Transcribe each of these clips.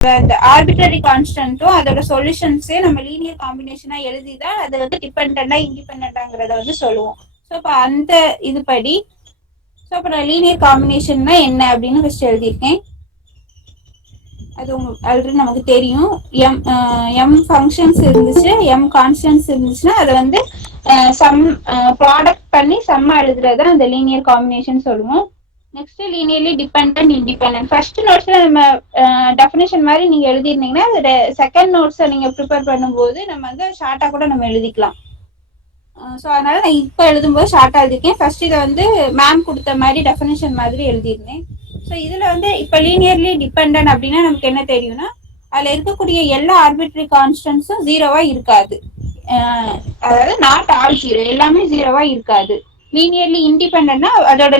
அந்த ஆர்பிட்ரரி கான்ஸ்டன்ட்டும் அதோட சொல்யூஷன்ஸே நம்ம லீனியர் காம்பினேஷனா எழுதிதான் அதை வந்து டிபெண்டா இண்டிபெண்டாங்கிறத வந்து சொல்லுவோம். ஸோ இப்போ அந்த இதுபடி ஸோ இப்போ நான் லீனியர் காம்பினேஷன்னா என்ன அப்படின்னு ஃபர்ஸ்ட் எழுதியிருக்கேன். அது உங்களுக்கு ஆல்ரெடி நமக்கு தெரியும். எம் ஃபங்க்ஷன்ஸ் இருந்துச்சு, எம் கான்ஸ்டன்ஸ் இருந்துச்சுன்னா அதை வந்து சம் ப்ராடக்ட் பண்ணி சம்மா எழுதுறது அந்த லீனியர் காம்பினேஷன் சொல்லுவோம். Next linearly dependent independent. First நோட்ஸ்ல நம்ம டெஃபினேஷன் மாதிரி நீங்க எழுதிருந்தீங்கன்னா அதோட செகண்ட் நோட்ஸை நீங்க ப்ரிப்பேர் பண்ணும்போது நம்ம வந்து ஷார்ட்டா கூட நம்ம எழுதிக்கலாம். ஸோ அதனால நான் இப்போ எழுதும்போது ஷார்ட்டா எழுதிருக்கேன். ஃபர்ஸ்ட் இதை வந்து மேம் கொடுத்த மாதிரி டெஃபினேஷன் மாதிரி எழுதியிருந்தேன். ஸோ இதுல வந்து இப்போ லீனியர்லி டிபெண்டன்ட் அப்படின்னா நமக்கு என்ன தெரியும்னா அதுல இருக்கக்கூடிய எல்லா ஆர்பிட்ரரி கான்ஸ்டன்ஸும் ஜீரோவா இருக்காது. அதாவது நாட் ஆல் ஜீரோ, எல்லாமே ஜீரோவா இருக்காது. லீனியர்லி இண்டிபெண்டன்ட்னா அதோட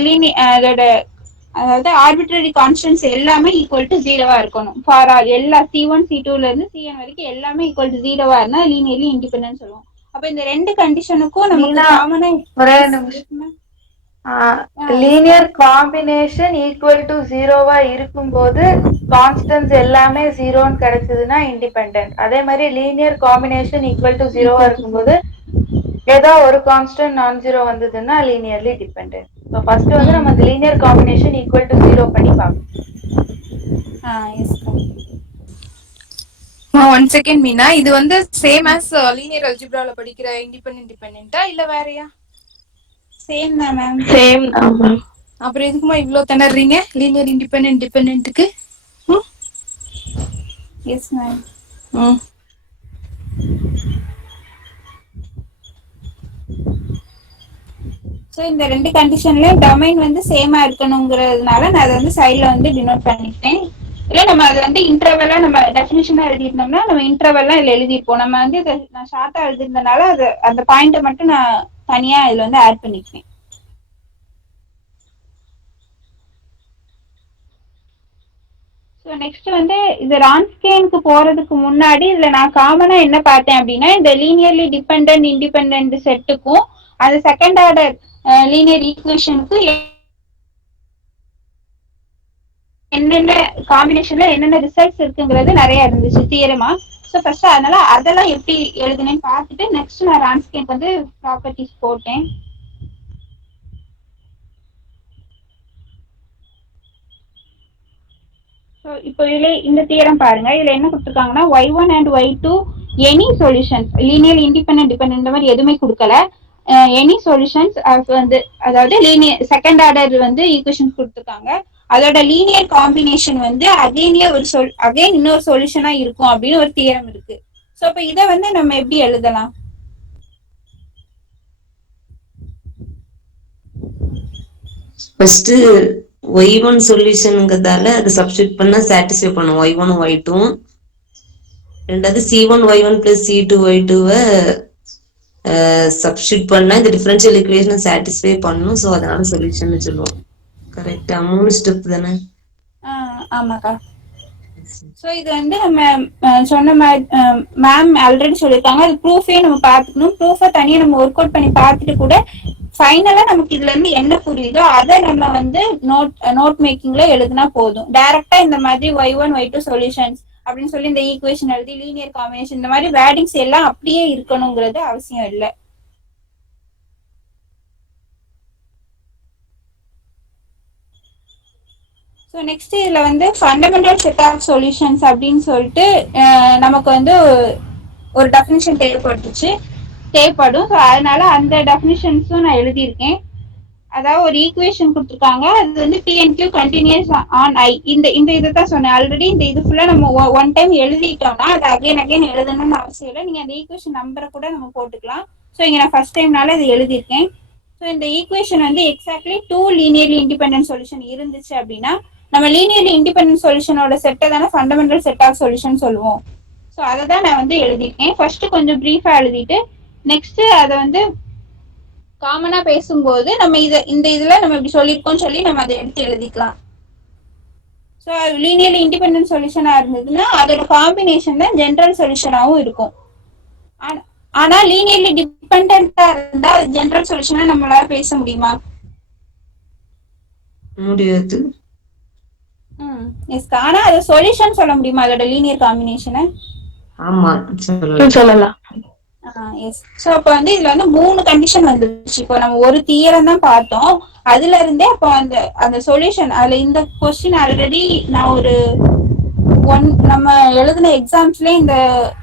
அதாவது ஆர்பிட்ரரி கான்ஸ்டன்ஸ் எல்லாமே ஈக்குவல் டு ஜீரோவா இருக்கணும். ஃபார் ஆல் எல்லா C1 C2ல இருந்து Cn வரைக்கும் எல்லாமே ஈக்குவல் டு ஜீரோவா இருந்தா லீனியர்லி இண்டிபெண்டன்ட் சொல்லுவோம். அப்ப இந்த ரெண்டு கண்டிஷனுக்கும் நமக்கு காமனா ஒரே நிமிஷம். லீனியர் காம்பினேஷன் ஈக்குவல் டு ஜீரோவா இருக்கும்போது கான்ஸ்டன்ஸ் எல்லாமே ஜீரோன்னு கிடைச்சதுன்னா இண்டிபெண்டன்ட். அதே மாதிரி லீனியர் காம்பினேஷன் ஈக்குவல் டு ஜீரோவா இருக்கும்போது ஏதோ ஒரு கான்ஸ்டன்ட் நான் ஜீரோ வந்ததுன்னா லீனியர்லி டிபெண்டன்ட். ஸோ ஃபர்ஸ்ட் வந்து நம்ம இந்த linear combination equal to zero பண்ணி பார்க்கணும். ஒன் செகண்ட் மீனா, இது வந்து சேம் ஆஸ் லீனியர் அல்ஜிப்ரால படிக்கிற இண்டிபெண்டன்ட்டா இல்ல வேறயா? சேம் தான் மேம். சேம் தான் மேம். அப்புறம் எதுக்குமா இவ்ளோ திணறீங்க லீனியர் இண்டிபெண்டன்ட் டிபெண்டன்ட்க்கு? Yes ma'am. ஸோ இந்த ரெண்டு கண்டிஷன்ல டொமைன் வந்து சேமா இருக்கணுங்கிறதுனால நான் அதை வந்து சைட்ல வந்து டினோட் பண்ணிட்டேன். இல்லை நம்ம அதை வந்து இன்டர்வெல்லா நம்ம டெஃபினிஷனா எழுதிருந்தோம்னா நம்ம இன்டர்வெல்லாம் இதில் எழுதியிருப்போம். நம்ம வந்து இதை நான் ஷார்ட்டா எழுதிருந்தனால அது அந்த பாயிண்ட்டை மட்டும் நான் தனியா இதுல வந்து ஆட் பண்ணிக்கிறேன். ஸோ நெக்ஸ்ட் வந்து இது ரான்ஸ்கேனுக்கு போறதுக்கு முன்னாடி இதுல நான் காமனா என்ன பார்த்தேன் அப்படின்னா இந்த லீனியர்லி டிபெண்டன்ட் இண்டிபெண்டன்ட் செட்டுக்கும் அது செகண்ட் ஆர்டர் லீனியர் ஈக்குவேஷனுக்கும் என்னென்ன காம்பினேஷன்ல என்னென்ன ரிசல்ட்ஸ் இருக்குங்கிறது நிறைய இருந்துச்சு தியரமா. ஸோ ஃபர்ஸ்ட் அதனால அதெல்லாம் எப்படி எழுதுனேன்னு பார்த்துட்டு நெக்ஸ்ட் நான் ரான்ஸ்கேனுக்கு வந்து ப்ராப்பர்ட்டிஸ் போட்டேன். ஸோ இப்போ இதுல இந்த தியரம் பாருங்க. இதுல என்ன கொடுத்துருக்காங்கன்னா y1 and y2 any solutions linear independent dependent இந்த மாதிரி எதுவுமே கொடுக்கல. எனி சொல்யூஷன்ஸ் வந்து அதாவது லீனியர் செகண்ட் ஆர்டர் வந்து ஈக்குவேஷன்ஸ் கொடுத்துருக்காங்க. அதோட லீனியர் காம்பினேஷன் வந்து அகைன் இன்னொரு சொல்யூஷனா இருக்கும் அப்படின்னு ஒரு தியரம் இருக்கு. ஸோ இப்போ இதை வந்து நம்ம எப்படி எழுதலாம்? ஃபர்ஸ்ட் y1 சொல்யூஷன்ங்கிறதால அது சப்ஸ்டிட் பண்ணா சாட்டிஸ்ஃபை பண்ணும் y1 y2. ரெண்டாவது C1 y1 plus C2 y2 substitute பண்ணா இந்த டிஃபரன்ஷியல் ஈக்குவேஷனை சாட்டிஸ்ஃபை பண்ணும். ஸோ அதனால சொல்யூஷன் சொல்லுவோம். கரெக்டா? 3 ஸ்டெப் தானே? ஆமாக்கா. ஸோ இது வந்து நம்ம சொன்ன மாதிரி மேம் ஆல்ரெடி சொல்லியிருக்காங்க. அது ப்ரூஃபே நம்ம பார்த்துக்கணும். ப்ரூஃபை தனியாக நம்ம ஒர்க் அவுட் பண்ணி பார்த்துட்டு கூட ஃபைனலா நமக்கு இதுல இருந்து என்ன புரியுதோ அதை நம்ம வந்து நோட் மேக்கிங்ல எழுதினா போதும். டைரக்டா இந்த மாதிரி y1 y2 சொல்யூஷன்ஸ் அப்படின்னு சொல்லி இந்த ஈக்குவேஷன் எழுதி லீனியர் காம்பினேஷன் இந்த மாதிரி வேர்டிங்ஸ் எல்லாம் அப்படியே இருக்கணுங்கிறது அவசியம் இல்லை. ஸோ நெக்ஸ்ட் இதில் வந்து ஃபண்டமெண்டல் செட் ஆஃப் சொல்யூஷன்ஸ் அப்படின்னு சொல்லிட்டு நமக்கு வந்து ஒரு டெஃபினிஷன் தேவைப்படும். ஸோ அதனால அந்த டெஃபினிஷன்ஸும் நான் எழுதியிருக்கேன். அதாவது ஒரு ஈக்குவேஷன் கொடுத்துருக்காங்க. அது வந்து PNQ கண்டினியூஸ் ஆன் I இந்த இதை தான் சொன்னேன் ஆல்ரெடி. இந்த இது ஃபுல்லா நம்ம ஒன் டைம் எழுதிட்டோம்னா அது அகைன் எழுதணும்னு அவசியம் இல்லை. நீங்க அந்த ஈக்குவேஷன் நம்பரை கூட நம்ம போட்டுக்கலாம். ஸோ இங்க நான் ஃபர்ஸ்ட் டைம்னால இது எழுதியிருக்கேன். ஸோ இந்த ஈக்குவேஷன் வந்து எக்ஸாக்ட்லி 2 லீனியர்லி இண்டிபெண்டன்ட் சொல்யூஷன் இருந்துச்சு அப்படின்னா நம்ம லீனியர்லி இண்டிபெண்டன்ட் சொல்யூஷனோட செட்டை தானே ஃபண்டமெண்டல் செட் ஆஃப் சொல்யூஷன் சொல்லுவோம். ஸோ அதை தான் நான் வந்து எழுதியிருக்கேன். ஃபர்ஸ்ட் கொஞ்சம் ப்ரீஃபா எழுதிட்டு நெக்ஸ்ட் அதை வந்து காமனா பேசும்போது நம்ம இந்த இதுல நம்ம இப்படி சொல்லியிருக்கோம்னு சொல்லி நம்ம அதை எடுத்து எழுதிக்கலாம். ஸோ லீனியர்லி இண்டிபெண்டன்ட் சொல்யூஷனா இருந்ததுன்னா அதோட காம்பினேஷன் தான் ஜென்ரல் சொல்யூஷனாவும் இருக்கும். ஆனா லீனியர்லி டிபெண்டன்டா இருந்தா ஜென்ரல் சொல்யூஷனா நம்மளால பேச முடியுமா? முடியாது. எஸ். ஆனா அது சொல்யூஷன் சொல்ல முடியுமா அதோட லீனியர் காம்பினேஷனை? ஆமா சொல்லலாம். சொல்லலாம். எஸ். ஸோ அப்போ வந்து இதுல வந்து 3 கண்டிஷன் வந்துருச்சு. இப்போ நம்ம ஒரு தியரம் தான் பார்த்தோம். அதுல இருந்தே அப்போ அந்த அந்த சொல்யூஷன் அதுல இந்த கொஸ்டின் ஆல்ரெடி நான் ஒரு நம்ம எழுதின எக்ஸாம்ஸ்ல இந்த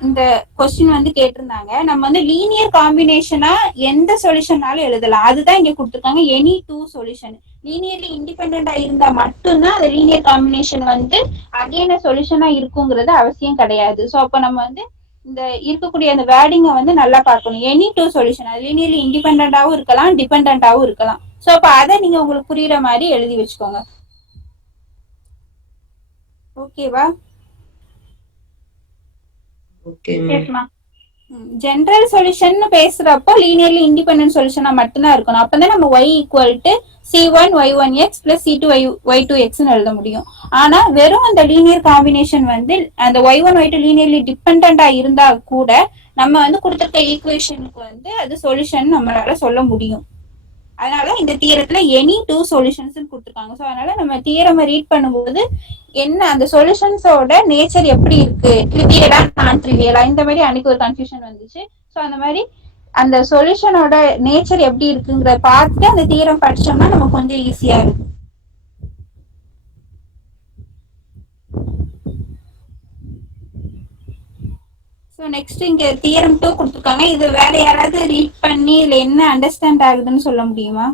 இந்த கொஸ்டின் வந்து கேட்டிருந்தாங்க. நம்ம வந்து லீனியர் காம்பினேஷனா எந்த சொல்யூஷனாலும் எழுதலாம். அதுதான் இங்க கொடுத்துருக்காங்க, எனி 2 சொல்யூஷன். லீனியர்லி இண்டிபெண்டா இருந்தா மட்டும்தான் அந்த லீனியர் காம்பினேஷன் வந்து அகைன் சொல்யூஷனா இருக்குங்கிறது அவசியம் கிடையாது. ஸோ அப்போ நம்ம வந்து இந்த இருக்கக்கூடிய அந்த வேர்டிங்கை வந்து நல்லா பார்க்கணும். எனி 2 சொல்யூஷன், அது லீனியர்லி இண்டிபெண்டாவும் இருக்கலாம், டிபெண்டாவும் இருக்கலாம். ஸோ அப்போ அதை நீங்க உங்களுக்கு புரியுற மாதிரி எழுதி வச்சுக்கோங்க. ஓகேவா? ஓகே. ஜெனரல் சொல்யூஷன் பேசுறப்போ லீனியர்லி இண்டிபெண்டன்ட் சொல்யூஷனா மட்டும்தான் இருக்கணும். அப்பதான் நம்ம y equal to c1 y1x plus c2 y2x எழுத முடியும். ஆனா வெறும் அந்த லீனியர் காம்பினேஷன் வந்து அந்த y1 y2 லீனியர்லி டிபெண்டா இருந்தா கூட நம்ம வந்து கொடுத்திருக்க ஈக்குவேஷனுக்கு வந்து அது சொல்யூஷன் நம்மளால சொல்ல முடியும். அதனால இந்த தியரத்துல எனி 2 சொல்யூஷன்ஸ் கொடுத்துருக்காங்க. ஸோ அதனால நம்ம தியரம் ரீட் பண்ணும்போது என்ன அந்த சொல்யூஷன்ஸோட நேச்சர் எப்படி இருக்கு, ட்ரிவியலா நான் ட்ரிவியலா, இந்த மாதிரி அன்னைக்கு ஒரு கன்ஃபியூஷன் வந்துச்சு. ஸோ அந்த மாதிரி அந்த சொல்யூஷனோட நேச்சர் எப்படி இருக்குங்கிறத பார்த்துட்டு அந்த தியரம் படிச்சோம்னா நம்ம கொஞ்சம் ஈஸியா இருக்கும். ஸோ நெக்ஸ்ட் இங்க தியரம் 2 கொடுத்துருக்காங்க. இது வேற யாராவது ரீட் பண்ணி இதுல என்ன அண்டர்ஸ்டாண்ட் ஆகுதுன்னு சொல்ல முடியுமா?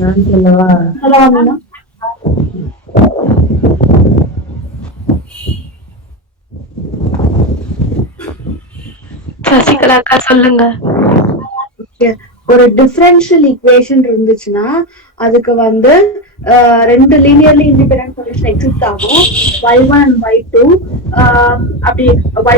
நான் சொல்லவா? சசிகலா அக்கா சொல்லுங்க. ஒரு டிஃபரன்ஷியல் ஈக்குவேஷன் இருந்துச்சுன்னா அதுக்கு வந்து ரெண்டு லீனியர்லி இண்டிபெண்டன்ட் சொல்யூஷன் எக்ஸிஸ்ட் ஆகும். y1 and y2 அப்படி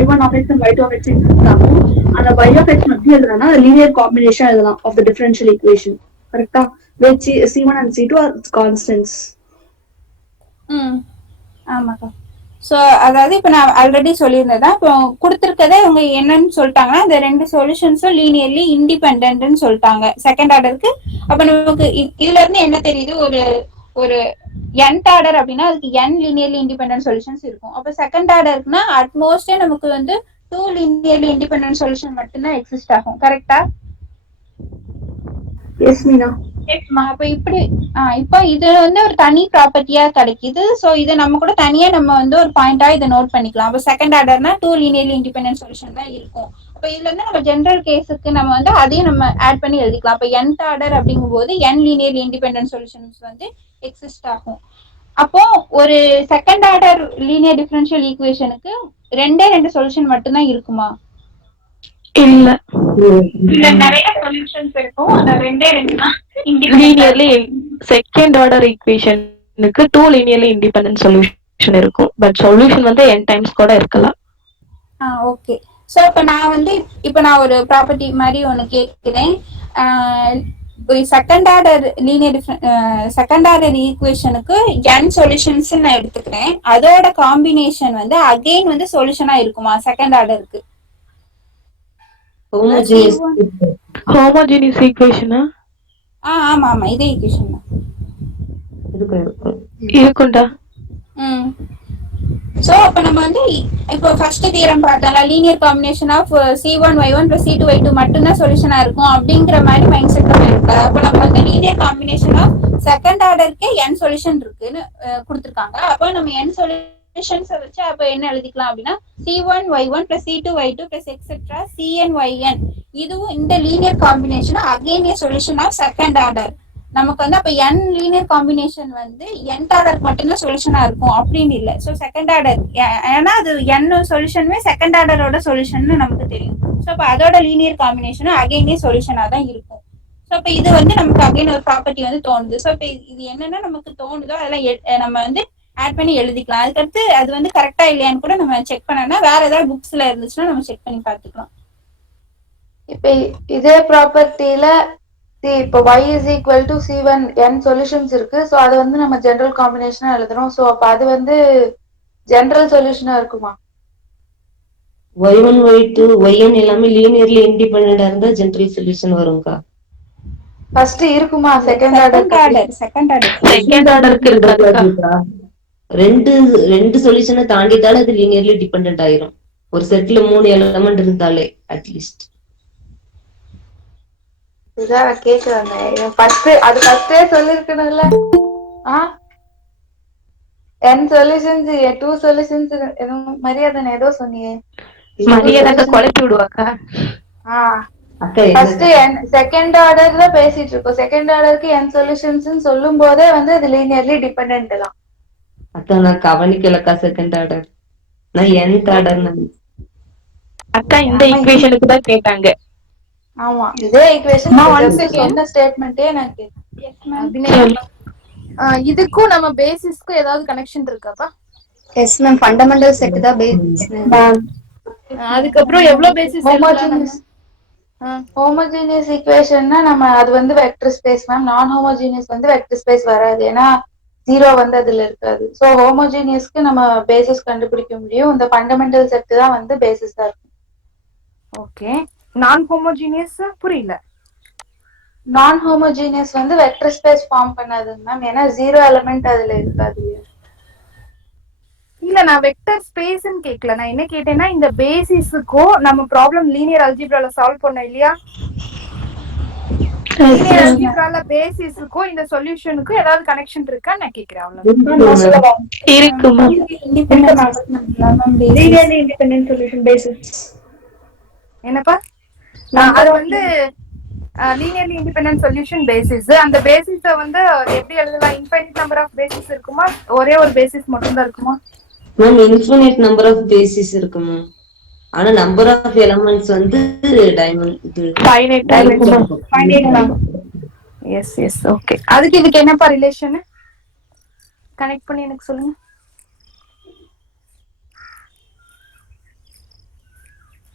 y1 of x and y2 of x exist ஆகும். அந்த y of x மட்டும் எழுதுனா லீனியர் காம்பினேஷன் எழுதலாம் ஆஃப் த டிஃபரன்ஷியல் ஈக்குவேஷன். கரெக்டா? which c1 and c2 are constants. ஆமாக்கா. ஸோ அதாவது இப்போ நான் ஆல்ரெடி சொல்லியிருந்தேன். இப்போ கொடுத்துருக்கதை இவங்க என்னன்னு சொல்லிட்டாங்கன்னா இந்த ரெண்டு சொல்யூஷன்ஸும் லீனியர்லி இண்டிபெண்ட்னு சொல்லிட்டாங்க செகண்ட் ஆர்டருக்கு. அப்போ நமக்கு இதுல இருந்து என்ன தெரியுது, ஒரு ஒரு nth ஆர்டர் அப்படின்னா அதுக்கு n லீனியர்லி இண்டிபெண்டன்ட் சொல்யூஷன்ஸ் இருக்கும். அப்போ செகண்ட் ஆர்டருக்குன்னா அட்மோஸ்டே நமக்கு வந்து 2 லீனியர்லி இண்டிபெண்டன்ட் சொல்யூஷன் மட்டும்தான் எக்ஸிஸ்ட் ஆகும். கரெக்டா? எஸ் மீனா. அப்ப இப்படி இப்போ இது வந்து ஒரு தனி ப்ராப்பர்ட்டியா கிடைக்குது. சோ இதை நம்ம கூட தனியா நம்ம வந்து ஒரு பாயிண்டா இதை நோட் பண்ணிக்கலாம். அப்ப செகண்ட் ஆர்டர்னா 2 லீனியர்லி இண்டிபெண்டன்ட் சொல்யூஷன் தான் இருக்கும். அப்ப இதுல இருந்து நம்ம ஜெனரல் கேஸுக்கு நம்ம வந்து அதையும் நம்ம ஆட் பண்ணி எழுதிக்கலாம். அப்ப nth ஆர்டர் அப்படிங்கும் போது n லீனியர்லி இண்டிபெண்டன்ட் சொல்யூஷன்ஸ் வந்து எக்ஸிஸ்ட் ஆகும். அப்போ ஒரு செகண்ட் ஆர்டர் லீனியர் டிஃபரன்ஷியல் ஈக்குவேஷனுக்கு ரெண்டு சொல்யூஷன் மட்டும்தான் இருக்குமா? இல்ல, நிறைய சொல்யூஷன்ஸ் இருக்கும். ஆனா ரெண்டு தான் லீனியர்லி செகண்ட் ஆர்டர் ஈக்குவேஷனுக்கு 2 லீனியர்லி இண்டிபெண்டன்ட் சொல்யூஷன் இருக்கும். பட் சொல்யூஷன் வந்து n டைம்ஸ் கூட இருக்கலாம். ஓகே. ஸோ இப்போ நான் வந்து இப்போ நான் ஒரு ப்ராப்பர்ட்டி மாதிரி ஒன்று கேட்குறேன். செகண்ட் ஆர்டர் செகண்ட் ஆர்டர் ஈக்குவேஷனுக்கு n சொல்யூஷன்ஸ் நான் எடுத்துக்கிறேன். அதோட காம்பினேஷன் வந்து அகைன் வந்து சொல்யூஷனா இருக்குமா செகண்ட் ஆர்டருக்கு? ஹோமோஜீனியஸ் ஈக்குவேஷனா? ஆமா ஆமா, இதே ஈக்குவேஷன் தான் இருக்கும்டா. சோ அப்ப நம்ம வந்து இப்போ ஃபர்ஸ்ட் தியரம் பார்த்தோம்ல, linear combination of c1 y1 plus c2 y2 மட்டும்தான் சொல்யூஷனா இருக்கும் அப்படிங்கிற மாதிரி மைண்ட் செட் இருக்கு. அப்ப நம்ம வந்து லீனியர் காம்பினேஷன் ஆஃப் செகண்ட் ஆர்டருக்கு n சொல்யூஷன் இருக்குன்னு கொடுத்துருக்காங்க. அப்போ நம்ம n சொல்யூஷன்ஸ் வச்சு அப்ப என்ன எழுதிக்கலாம் அப்படின்னா c1 y1 plus c2 y2 plus etc cn yn. இதுவும் இந்த linear combination again a solution of second order. நமக்கு வந்து அப்ப n லீனியர் காம்பினேஷன் வந்து nth ஆர்டர் மட்டும்தான் சொல்யூஷனா இருக்கும் அப்படின்னு இல்லை. ஸோ செகண்ட் ஆர்டர் ஏன்னா அது n சொல்யூஷனுமே செகண்ட் ஆர்டரோட சொல்யூஷன் நமக்கு தெரியும். ஸோ அப்ப அதோட லீனியர் காம்பினேஷனும் அகைனே சொல்யூஷனா தான் இருக்கும். ஸோ அப்ப இது வந்து நமக்கு அகைன் ஒரு ப்ராப்பர்ட்டி வந்து தோணுது. ஸோ இப்ப இது என்னன்னா நமக்கு தோணுதோ அதெல்லாம் நம்ம வந்து ஆட் பண்ணி எழுதிக்கலாம். அதுக்கடுத்து அது வந்து கரெக்டா இல்லையான்னு கூட நம்ம செக் பண்ணோம்னா வேற ஏதாவது புக்ஸ்ல இருந்துச்சுன்னா நம்ம செக் பண்ணி பார்த்துக்கலாம். இப்ப இதே ப்ராப்பர்ட்டில இப்போ y is equal to c1 n solutions இருக்கு. ஸோ அது வந்து நம்ம ஜெனரல் காம்பினேஷனா எழுதுறோம். ஸோ அப்ப அது வந்து ஜெனரல் சொல்யூஷனா இருக்குமா? y1 y2 yn எல்லாமே லீனியர்லி இண்டிபெண்டன்டா இருந்தா ஜெனரல் சொல்யூஷன் வரும்க்கா. ஃபர்ஸ்ட் இருக்குமா செகண்ட் செகண்ட் ஆர்டர் செகண்ட் ஆர்டருக்கு இருக்காதுக்கா. ரெண்டு ரெண்டு சொல்யூஷனை தாண்டிட்டாலும் அது லீனியர்லி டிபெண்டன்ட் ஆயிரும். ஒரு செட்ல 3 எலிமெண்ட் இருந்தாலே அட்லீஸ்ட். இதான் கேக்குறாங்க ஃபர்ஸ்டே சொல்லிருக்கணும்ல. n சொல்யூஷன்ஸ் 2 சொல்யூஷன்ஸ் மரியாதை ஏதோ சொன்னியே. மரியாதை குழப்பி விடுவாக்கா. ஃபர்ஸ்ட் செகண்ட் ஆர்டர்ல பேசிட்டு இருக்கோம். செகண்ட் ஆர்டருக்கு n சொல்யூஷன்ஸ் சொல்லும் போதே வந்து அது லீனியர்லி டிபெண்டன்ட் தான். அக்கா நான் கவனிக்கலக்கா செகண்ட் ஆர்டர். நான் nth ஆர்டர். அக்கா இந்த ஈக்குவேஷனுக்கு தான் கேட்டாங்க. ஆமா இதே ஈக்குவேஷன் சொன்ன ஸ்டேட்மென்ட்டே நான் கேட்டேன். இதுக்கும் நம்ம பேசிஸ்க்கும் ஏதாவது கனெக்ஷன் இருக்காப்பா? எஸ் மேம், ஃபண்டமெண்டல் செட் தான் பேசிஸ். அதுக்கப்புறம் எவ்வளவு பேசிஸ்? ஹோமோஜீனியஸ் ஈக்குவேஷன்னா நம்ம அது வந்து வெக்டர் ஸ்பேஸ் மேம். நான் ஹோமோஜீனியஸ் வந்து வெக்டர் ஸ்பேஸ் வராது, ஏன்னா 0 வந்து அதுல இருக்காது. ஸோ ஹோமோஜீனியஸ்க்கு நம்ம பேசிஸ் கண்டுபிடிக்க முடியும். இந்த ஃபண்டமெண்டல் செட் தான் வந்து பேசிஸா இருக்கும். ஓகே. நான் ஹோமோஜீனியஸ் புரியல. நான் ஹோமோஜீனியஸ் வந்து வெக்டர் ஸ்பேஸ் ஃபார்ம் பண்ணாதுங்க மேம், ஏன்னா 0 எலிமெண்ட் அதுல இருக்காது. இல்ல நான் வெக்டர் ஸ்பேஸ்ன்னு கேட்கல. நான் என்ன கேட்டேன்னா இந்த பேசிஸுக்கும் நம்ம ப்ராப்ளம் லீனியர் அல்ஜிப்ரால சால்வ் பண்ணோம் இல்லையா, லீனியர் அல்ஜிப்ரால பேசிஸுக்கும் இந்த சொல்யூஷனுக்கும் ஏதாவது கனெக்ஷன் இருக்கா நான் கேக்குறேன். அவ்வளவுதான். இருக்கு ma'am. Linearly independent solution basis என்னப்பா? அது வந்து லீனியர்லி இண்டிபெண்டன்ட் சொல்யூஷன் பேசிஸ். அந்த பேசிஸ வந்து எப்படி எழுதலாம்? இன்ஃபைனைட் நம்பர் ஆஃப் பேசிஸ் இருக்குமா, ஒரே ஒரு பேசிஸ் மட்டும் தான் இருக்குமா? Ma'am infinite number of basis இருக்கு மேம். ஆனா நம்பர் ஆஃப் எலிமெண்ட்ஸ் வந்து ஃபைனைட்டா இருக்கும். Yes yes okay. அதுக்கு இதுக்கு என்னப்பா ரிலேஷன்? கனெக்ட் பண்ணி எனக்கு சொல்லுங்க.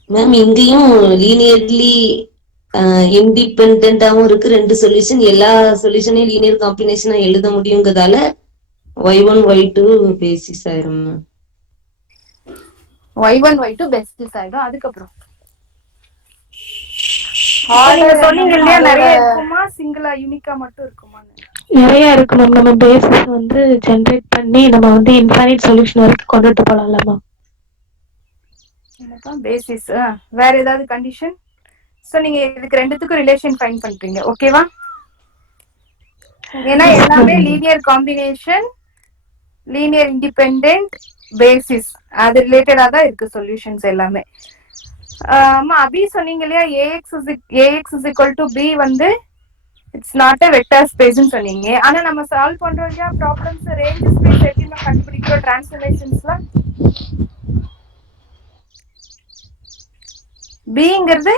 மேம் இங்கேயும் லீனியர்லி இண்டிபெண்டாவும் இருக்கு ரெண்டு சொல்யூஷன். எல்லா சொல்யூஷனையும் லீனியர் காம்பினேஷனா எழுத முடியுங்கிறதால y1 y2 பேசிஸ் ஆயிரும் மேம். y1 y2 பேசிஸ் ஆயிடும். அதுக்கப்புறம் சொன்னீங்க இல்லையா நிறைய இருக்குமா, சிங்கிளா யூனிக்கா மட்டும் இருக்குமா? நிறைய இருக்கு மேம். நம்ம பேசிஸ் வந்து ஜெனரேட் பண்ணி நம்ம வந்து இன்ஃபைனைட் சொல்யூஷன் வரைக்கும் கொண்டுட்டு போலாம்ல. என்னப்பா பேசிஸ்? வேற ஏதாவது கண்டிஷன்? சோ நீங்க இதுக்கு ரெண்டுத்துக்கும் ரிலேஷன் ஃபைண்ட் பண்றீங்க, ஓகேவா? ஏன்னா எல்லாமே linear combination, linear independent, basis அது ரிலேட்டடா தான் இருக்கு சொல்யூஷன்ஸ் எல்லாமே. அபி சொன்னீங்க இல்லையா ax is equal to b வந்து இட்ஸ் நாட் a வெக்டர் ஸ்பேஸ்னு சொன்னீங்க. ஆனா நம்ம சால்வ் பண்றோம் இல்லையா ப்ராப்ளம்ஸ், ரேஞ்ச் ஸ்பேஸ் எப்படிமா கண்டுபிடிக்கிறோம் டிரான்ஸ்ஃபர்மேஷன்ஸ்ல? bங்கிறது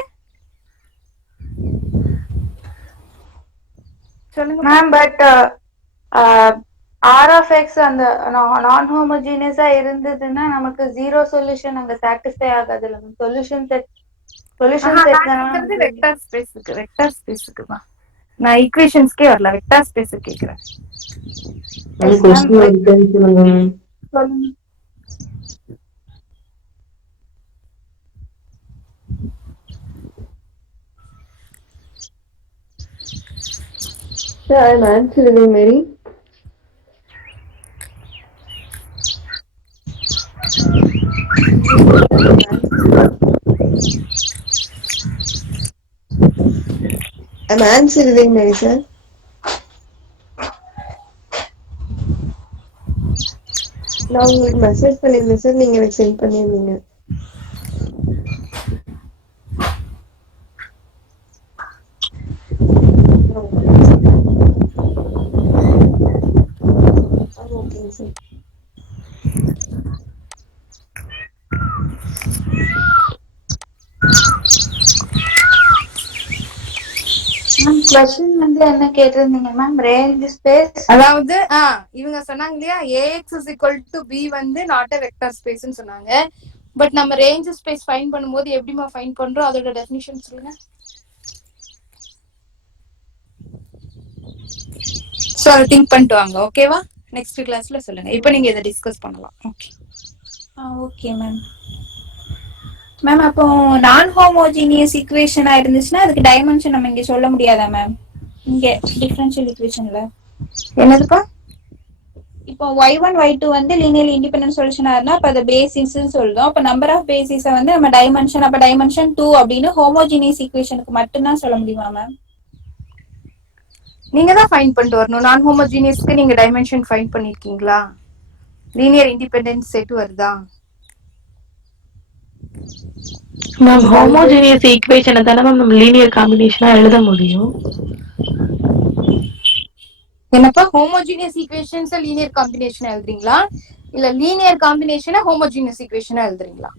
சொல்லுங்க ma'am. But r of x அந்த நான் ஹோமோஜீனியஸா இருந்ததுன்னா நமக்கு 0 சொல்யூஷன் அங்க சாட்டிஸ்ஃபை ஆகாதுல. சொல்யூஷன் செட் தான் வெக்டர் ஸ்பேஸ்க்கு. வெக்டர் ஸ்பேஸ்க்கு தான் நான் ஈக்குவேஷன்ஸ்க்கே வரல, வெக்டர் ஸ்பேஸ் கேக்குறேன். Sir, I'm answering, Mary. I'm answering, Mary, sir. நான் உங்களுக்கு மெசேஜ் பண்ணிருந்தேன் சார், நீங்க எனக்கு சென்ட் பண்ணிருந்தீங்க. ஓகேங்க சார். क्वेश्चन வந்து என்ன கேட்டிருந்தீங்க மேம்? ரேஞ்ச் ஸ்பேஸ், அதாவது இவங்க சொன்னாங்க இல்லையா ax is equal to b வந்து நாட் a வெக்டர் ஸ்பேஸ்னு சொன்னாங்க. பட் நம்ம ரேஞ்ச் ஸ்பேஸ் ஃபைண்ட் பண்ணும்போது எப்படிமா ஃபைண்ட் பண்றோம், அதோட டெஃபினிஷன் சொல்லுங்க. சோ அதை திங்க் பண்ணிட்டு வாங்க, ஓகேவா? நெக்ஸ்ட் கிளாஸ்ல சொல்லுங்க. இப்போ நீங்க இதை டிஸ்கஸ் பண்ணலாம். Okay okay ma'am. மேம் அப்போ நான் ஹோமோஜீனியஸ் ஈக்குவேஷனா இருந்துச்சுன்னா அதுக்கு டைமென்ஷன் நம்ம இங்க சொல்ல முடியாதா மேம்? இங்க டிஃபரன்ஷியல் ஈக்குவேஷன்ல என்னதுப்பா? இப்போ y1 y2 வந்து லீனியர்லி இண்டிபெண்டன்ட் சொல்யூஷனா இருந்தா அப்ப அது பேசிஸ் சொல்றோம். அப்ப நம்பர் ஆஃப் பேசிஸ வந்து நம்ம டைமென்ஷன் அப்ப டைமென்ஷன் 2 அப்படின்னு ஹோமோஜீனியஸ் ஈக்குவேஷனுக்கு மட்டும் தான் சொல்ல முடியுமா மேம்? நீங்க தான் ஃபைண்ட் பண்ணிட்டு வரணும். நான் ஹோமோஜீனியஸ்க்கு நீங்க டைமென்ஷன் ஃபைண்ட் பண்ணிருக்கீங்களா? லீனியர் இண்டிபெண்டன்ஸ் செட் வருதா? மேம் ஹோமோஜீனியஸ் ஈக்குவேஷனை தானே மேம் நம்ம லீனியர் காம்பினேஷனா எழுத முடியும். என்னப்பா ஹோமோஜீனியஸ் ஈக்குவேஷன்ஸ் லீனியர் காம்பினேஷன் எழுதுறீங்களா இல்ல லீனியர் காம்பினேஷனை ஹோமோஜீனியஸ் ஈக்குவேஷனா எழுதுறீங்களா?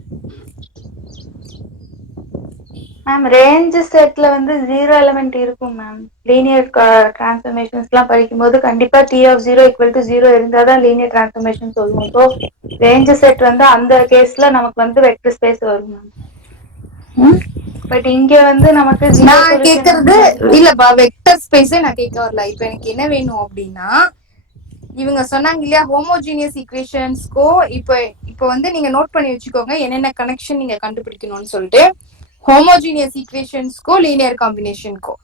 மேம் ரேஞ்ச் செட்ல வந்து 0 எலிமெண்ட் இருக்கும் மேம். லீனியர் டிரான்ஸ்ஃபர்மேஷன்ஸ்லாம் படிக்கும்போது கண்டிப்பா T of 0 equal to 0 இருந்தாதான் லீனியர் டிரான்ஸ்ஃபர்மேஷன் சொல்லுவோம். ஸோ ரேஞ்ச் செட் வந்து அந்த கேஸ்ல நமக்கு வந்து வெக்டர் ஸ்பேஸ் வரும் மேம். பட் இங்க வந்து நமக்கு நான் கேக்குறது இல்லப்பா வெக்டர் ஸ்பேஸே நான் கேட்க வரல. இப்ப எனக்கு என்ன வேணும் அப்படின்னா இவங்க சொன்னாங்க இல்லையா ஹோமோஜீனியஸ் ஈக்குவேஷன்ஸ்க்கோ இப்போ வந்து நீங்க நோட் பண்ணி வச்சுக்கோங்க என்னென்ன கனெக்ஷன் நீங்க கண்டுபிடிக்கணும்னு சொல்லிட்டு. ஹோமோஜீனியஸ் ஈக்குவேஷன்ஸ்க்கோ லீனியர் காம்பினேஷனுக்கோ,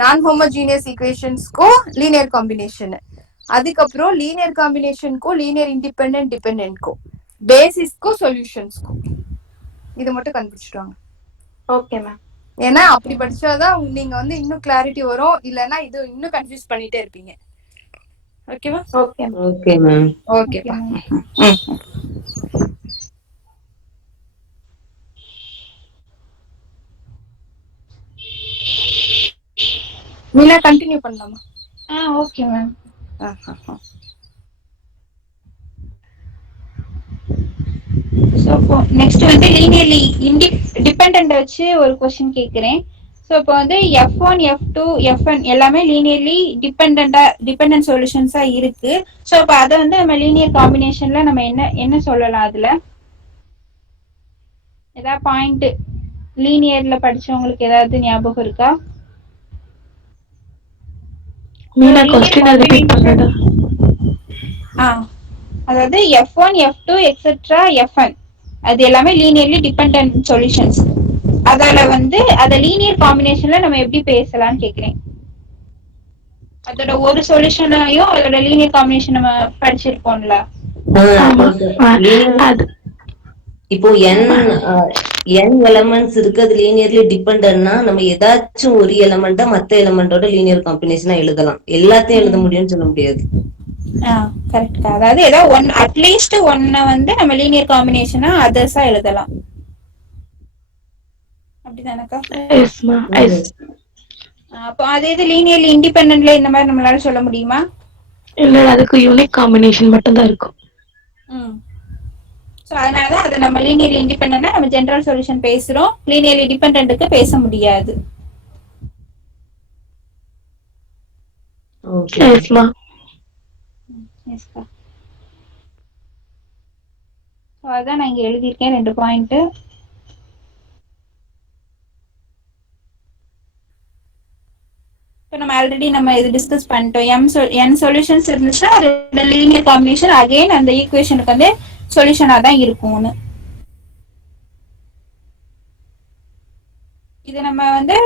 நான் ஹோமோஜீனியஸ் ஈக்குவேஷன்ஸ்க்கோ லீனியர் காம்பினேஷன், அதுக்கப்புறம் லீனியர் காம்பினேஷனுக்கோ லீனியர் இண்டிபெண்டன்ட் டிபெண்டன்ட்க்கோ, பேசிஸ்க்கோ சொல்யூஷன்ஸ்க்கோ, இது மட்டும் கண்டுபிடிச்சிடுவாங்க. Okay ma'am. ஏன்னா அப்படி படிச்சாதான் நீங்க வந்து இன்னும் கிளாரிட்டி வரும். இல்லைன்னா இது இன்னும் கன்ஃபியூஸ் பண்ணிட்டே இருப்பீங்க. ஓகேவா? Okay okay ma'am. ஓகேப்பா. மீனா கண்டினியூ பண்ணலாமா? Okay ma'am. ஸோ இப்போ நெக்ஸ்ட் வந்து லீனியர்லி டிபெண்டன்ட் வச்சு ஒரு கொஸ்டின் கேட்குறேன். ஸோ இப்போ வந்து F1 F2 Fn எல்லாமே லீனியர்லி டிபெண்டன்ட் சொல்யூஷன்ஸா இருக்கு. ஸோ இப்போ அதை வந்து நம்ம லீனியர் காம்பினேஷன்ல நம்ம என்ன சொல்லலாம்? அதுல ஏதாவது பாயிண்ட் லீனியர்ல படிச்சவங்களுக்கு ஏதாவது ஞாபகம் இருக்கா? மீனா கொஸ்டினை ரிப்பீட் பண்ணுடா. அதாவது F1 F2 எக்ஸெட்ரா Fn அது எல்லாமே லீனியர்லி டிபெண்டன்ட் சொல்யூஷன்ஸ். அதால வந்து அத லீனியர் காம்பினேஷன்ல நம்ம எப்படி பேசலாம்னு கேக்குறேன். அதோட ஒரு சொல்யூஷனையும் அதோட லீனியர் காம்பினேஷன் நம்ம படிச்சிருப்போம்ல. இப்போ n எலமெண்ட்ஸ் இருக்கு, அது லீனியர்லி டிபெண்டன்ட்னா நம்ம ஏதாச்சும் ஒரு எலமெண்ட்டா மத்த எலமெண்டோட லீனியர் காம்பினேஷனா எழுதலாம். எல்லாத்தையும் எழுத முடியும்னு சொல்ல முடியாது. கரெக்டா. அதாவது ஏதாவது ஒன் அட்லீஸ்ட் ஒன்ன வந்து நம்ம லீனியர் காம்பினேஷனா அதர்ஸா எழுதலாம். அப்படிதானக்கா? அப்போ அதே இது லீனியர்லி இண்டிபெண்டன்ட்ல இந்த மாதிரி நம்மளால சொல்ல முடியுமா? இல்ல, அதுக்கு யூனிக் காம்பினேஷன் மட்டும் தான் இருக்கும். ஸோ அதனால அதை நம்ம லீனியர்லி இண்டிபெண்டன்ட்னா நம்ம ஜெனரல் சொல்யூஷன் பேசுறோம், லீனியர்லி டிபெண்டன்ட்டுக்கு பேச முடியாது. அதான் நான் இங்க எழுதியிருக்கேன் 2 பாயிண்ட். இப்போ நம்ம ஆல்ரெடி இது டிஸ்கஸ் பண்ணிட்டோம். n சொல்யூஷன்ஸ் இருந்துச்சுன்னா அதோட லீனியர் காம்பினேஷன் அகைன் அந்த ஈக்குவேஷனுக்கு வந்து சொல்யூஷனா தான் இருக்கும்னு. இது நம்ம வந்து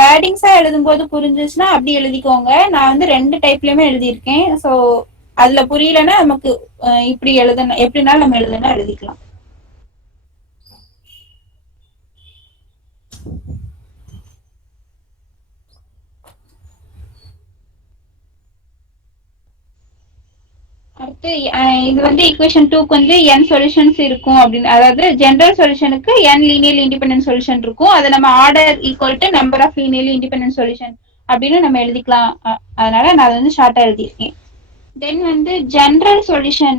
வேர்டிங்ஸா எழுதும் போது புரிஞ்சிச்சுன்னா அப்படி எழுதிக்கோங்க. நான் வந்து 2 டைப்லயுமே எழுதியிருக்கேன். ஸோ அதுல புரியலன்னா நமக்கு இப்படி எழுதணும், எப்படினாலும் நம்ம எழுதணும் எழுதிக்கலாம். அடுத்து இது வந்து ஈக்குவேஷன் 2க்கு வந்து n சொல்யூஷன்ஸ் இருக்கும் அப்படின்னு, அதாவது ஜெனரல் சொல்யூஷனுக்கு n லீனியர்லி இண்டிபெண்டன்ட் சொல்யூஷன் இருக்கும். அதை நம்ம order equal to number of linearly independent solution அப்படின்னு நம்ம எழுதிக்கலாம். அதனால நான் அதை வந்து ஷார்ட்டா எழுதியிருக்கேன். தென் வந்து ஜெனரல் சொல்யூஷன்,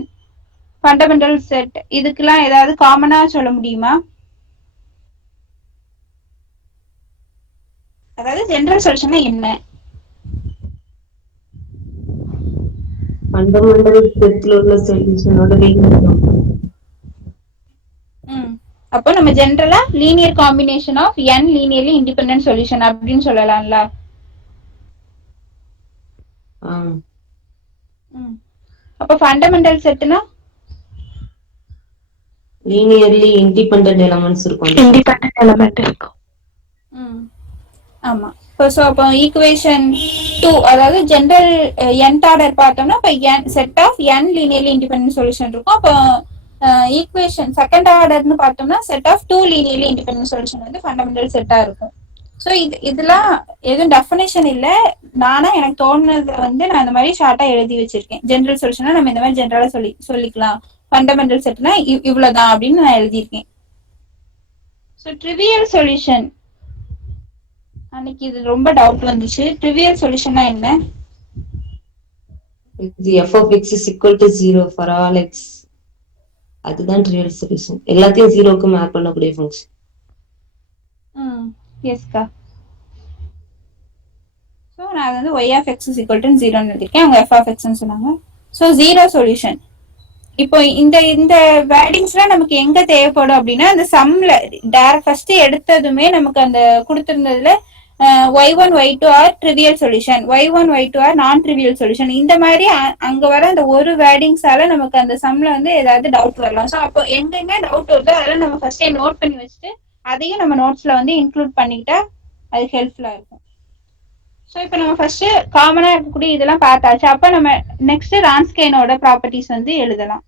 ஃபண்டமெண்டல் செட், இதுக்கெல்லாம் ஏதாவது காமனா சொல்ல முடியுமா? அதாவது ஜெனரல் சொல்யூஷன் என்ன? ஃபண்டமெண்டல் செட்ல உள்ள சொல்யூஷனோட லீனியர். அப்போ நம்ம ஜெனரலா linear combination of n linearly independent solution அப்படின்னு சொல்லலாம்ல. அப்போ ஃபண்டமெண்டல் செட்னா லீனியர்லி இண்டிபெண்டன்ட் எலமெண்ட்ஸ் இருக்கும். இண்டிபெண்டன்ட் எலமெண்ட் இருக்கும். ஆமா. அப்போ ஈக்குவேஷன் 2 அதாவது ஜெனரல் nth ஆர்டர் பார்த்தோம்னா இப்போ set of n linearly independent solution இருக்கும். அப்போ ஈக்குவேஷன் செகண்ட் ஆர்டர்னு பார்த்தோம்னா set of 2 linearly independent solution வந்து ஃபண்டமெண்டல் செட்டா இருக்கும். ஸோ இதெல்லாம் எதுவும் டெஃபினேஷன் இல்லை, நானா எனக்கு தோணுனதை வந்து நான் இந்த மாதிரி ஷார்ட்டா எழுதி வச்சிருக்கேன். ஜெனரல் சொல்யூஷனா நம்ம இந்த மாதிரி ஜெனரலா சொல்லிக்கலாம், ஃபண்டமெண்டல் செட்னா இவ்வளவுதான் அப்படின்னு நான் எழுதியிருக்கேன். ஸோ ட்ரிவியல் சொல்யூஷன் அன்னைக்கு இது ரொம்ப டவுட் வந்துச்சு. ட்ரிவியல் சொல்யூஷன்னா என்ன? இது f of x is equal to 0 for all x. அதுதான் ட்ரிவியல் சொல்யூஷன். எல்லாத்தையும் ஜீரோக்கு மேப் பண்ணக்கூடிய ஃபங்க்ஷன். எஸ்கா. ஸோ நான் அது வந்து y of x is equal to 0ன்னு எழுதிருக்கேன், அவங்க f of xன்னு சொன்னாங்க. So zero solution. இப்போ இந்த வேர்டிங்ஸ்லாம் நமக்கு எங்க தேவைப்படும் அப்படின்னா, அந்த சம்ல ஃபர்ஸ்ட் எடுத்ததுமே நமக்கு அந்த கொடுத்திருந்ததுல y1 y2 are trivial solution, y1 y2 are non trivial solution, இந்த மாதிரி அங்க வர அந்த ஒரு வேர்டிங்ஸால நமக்கு அந்த சம்ல வந்து ஏதாவது டவுட் வரலாம். ஸோ அப்போ எங்கெங்க டவுட் வருதோ அதெல்லாம் நம்ம ஃபர்ஸ்டே நோட் பண்ணி வச்சுட்டு அதையும் நம்ம நோட்ஸ்ல வந்து இன்க்ளூட் பண்ணிக்கிட்டா அது ஹெல்ப்ஃபுல்லா இருக்கும். ஸோ இப்போ நம்ம ஃபர்ஸ்ட் காமனா இருக்கக்கூடிய இதெல்லாம் பார்த்தாச்சு. அப்ப நம்ம நெக்ஸ்ட் ரான்ஸ்கேனோட ப்ராப்பர்ட்டிஸ் வந்து எழுதலாம்.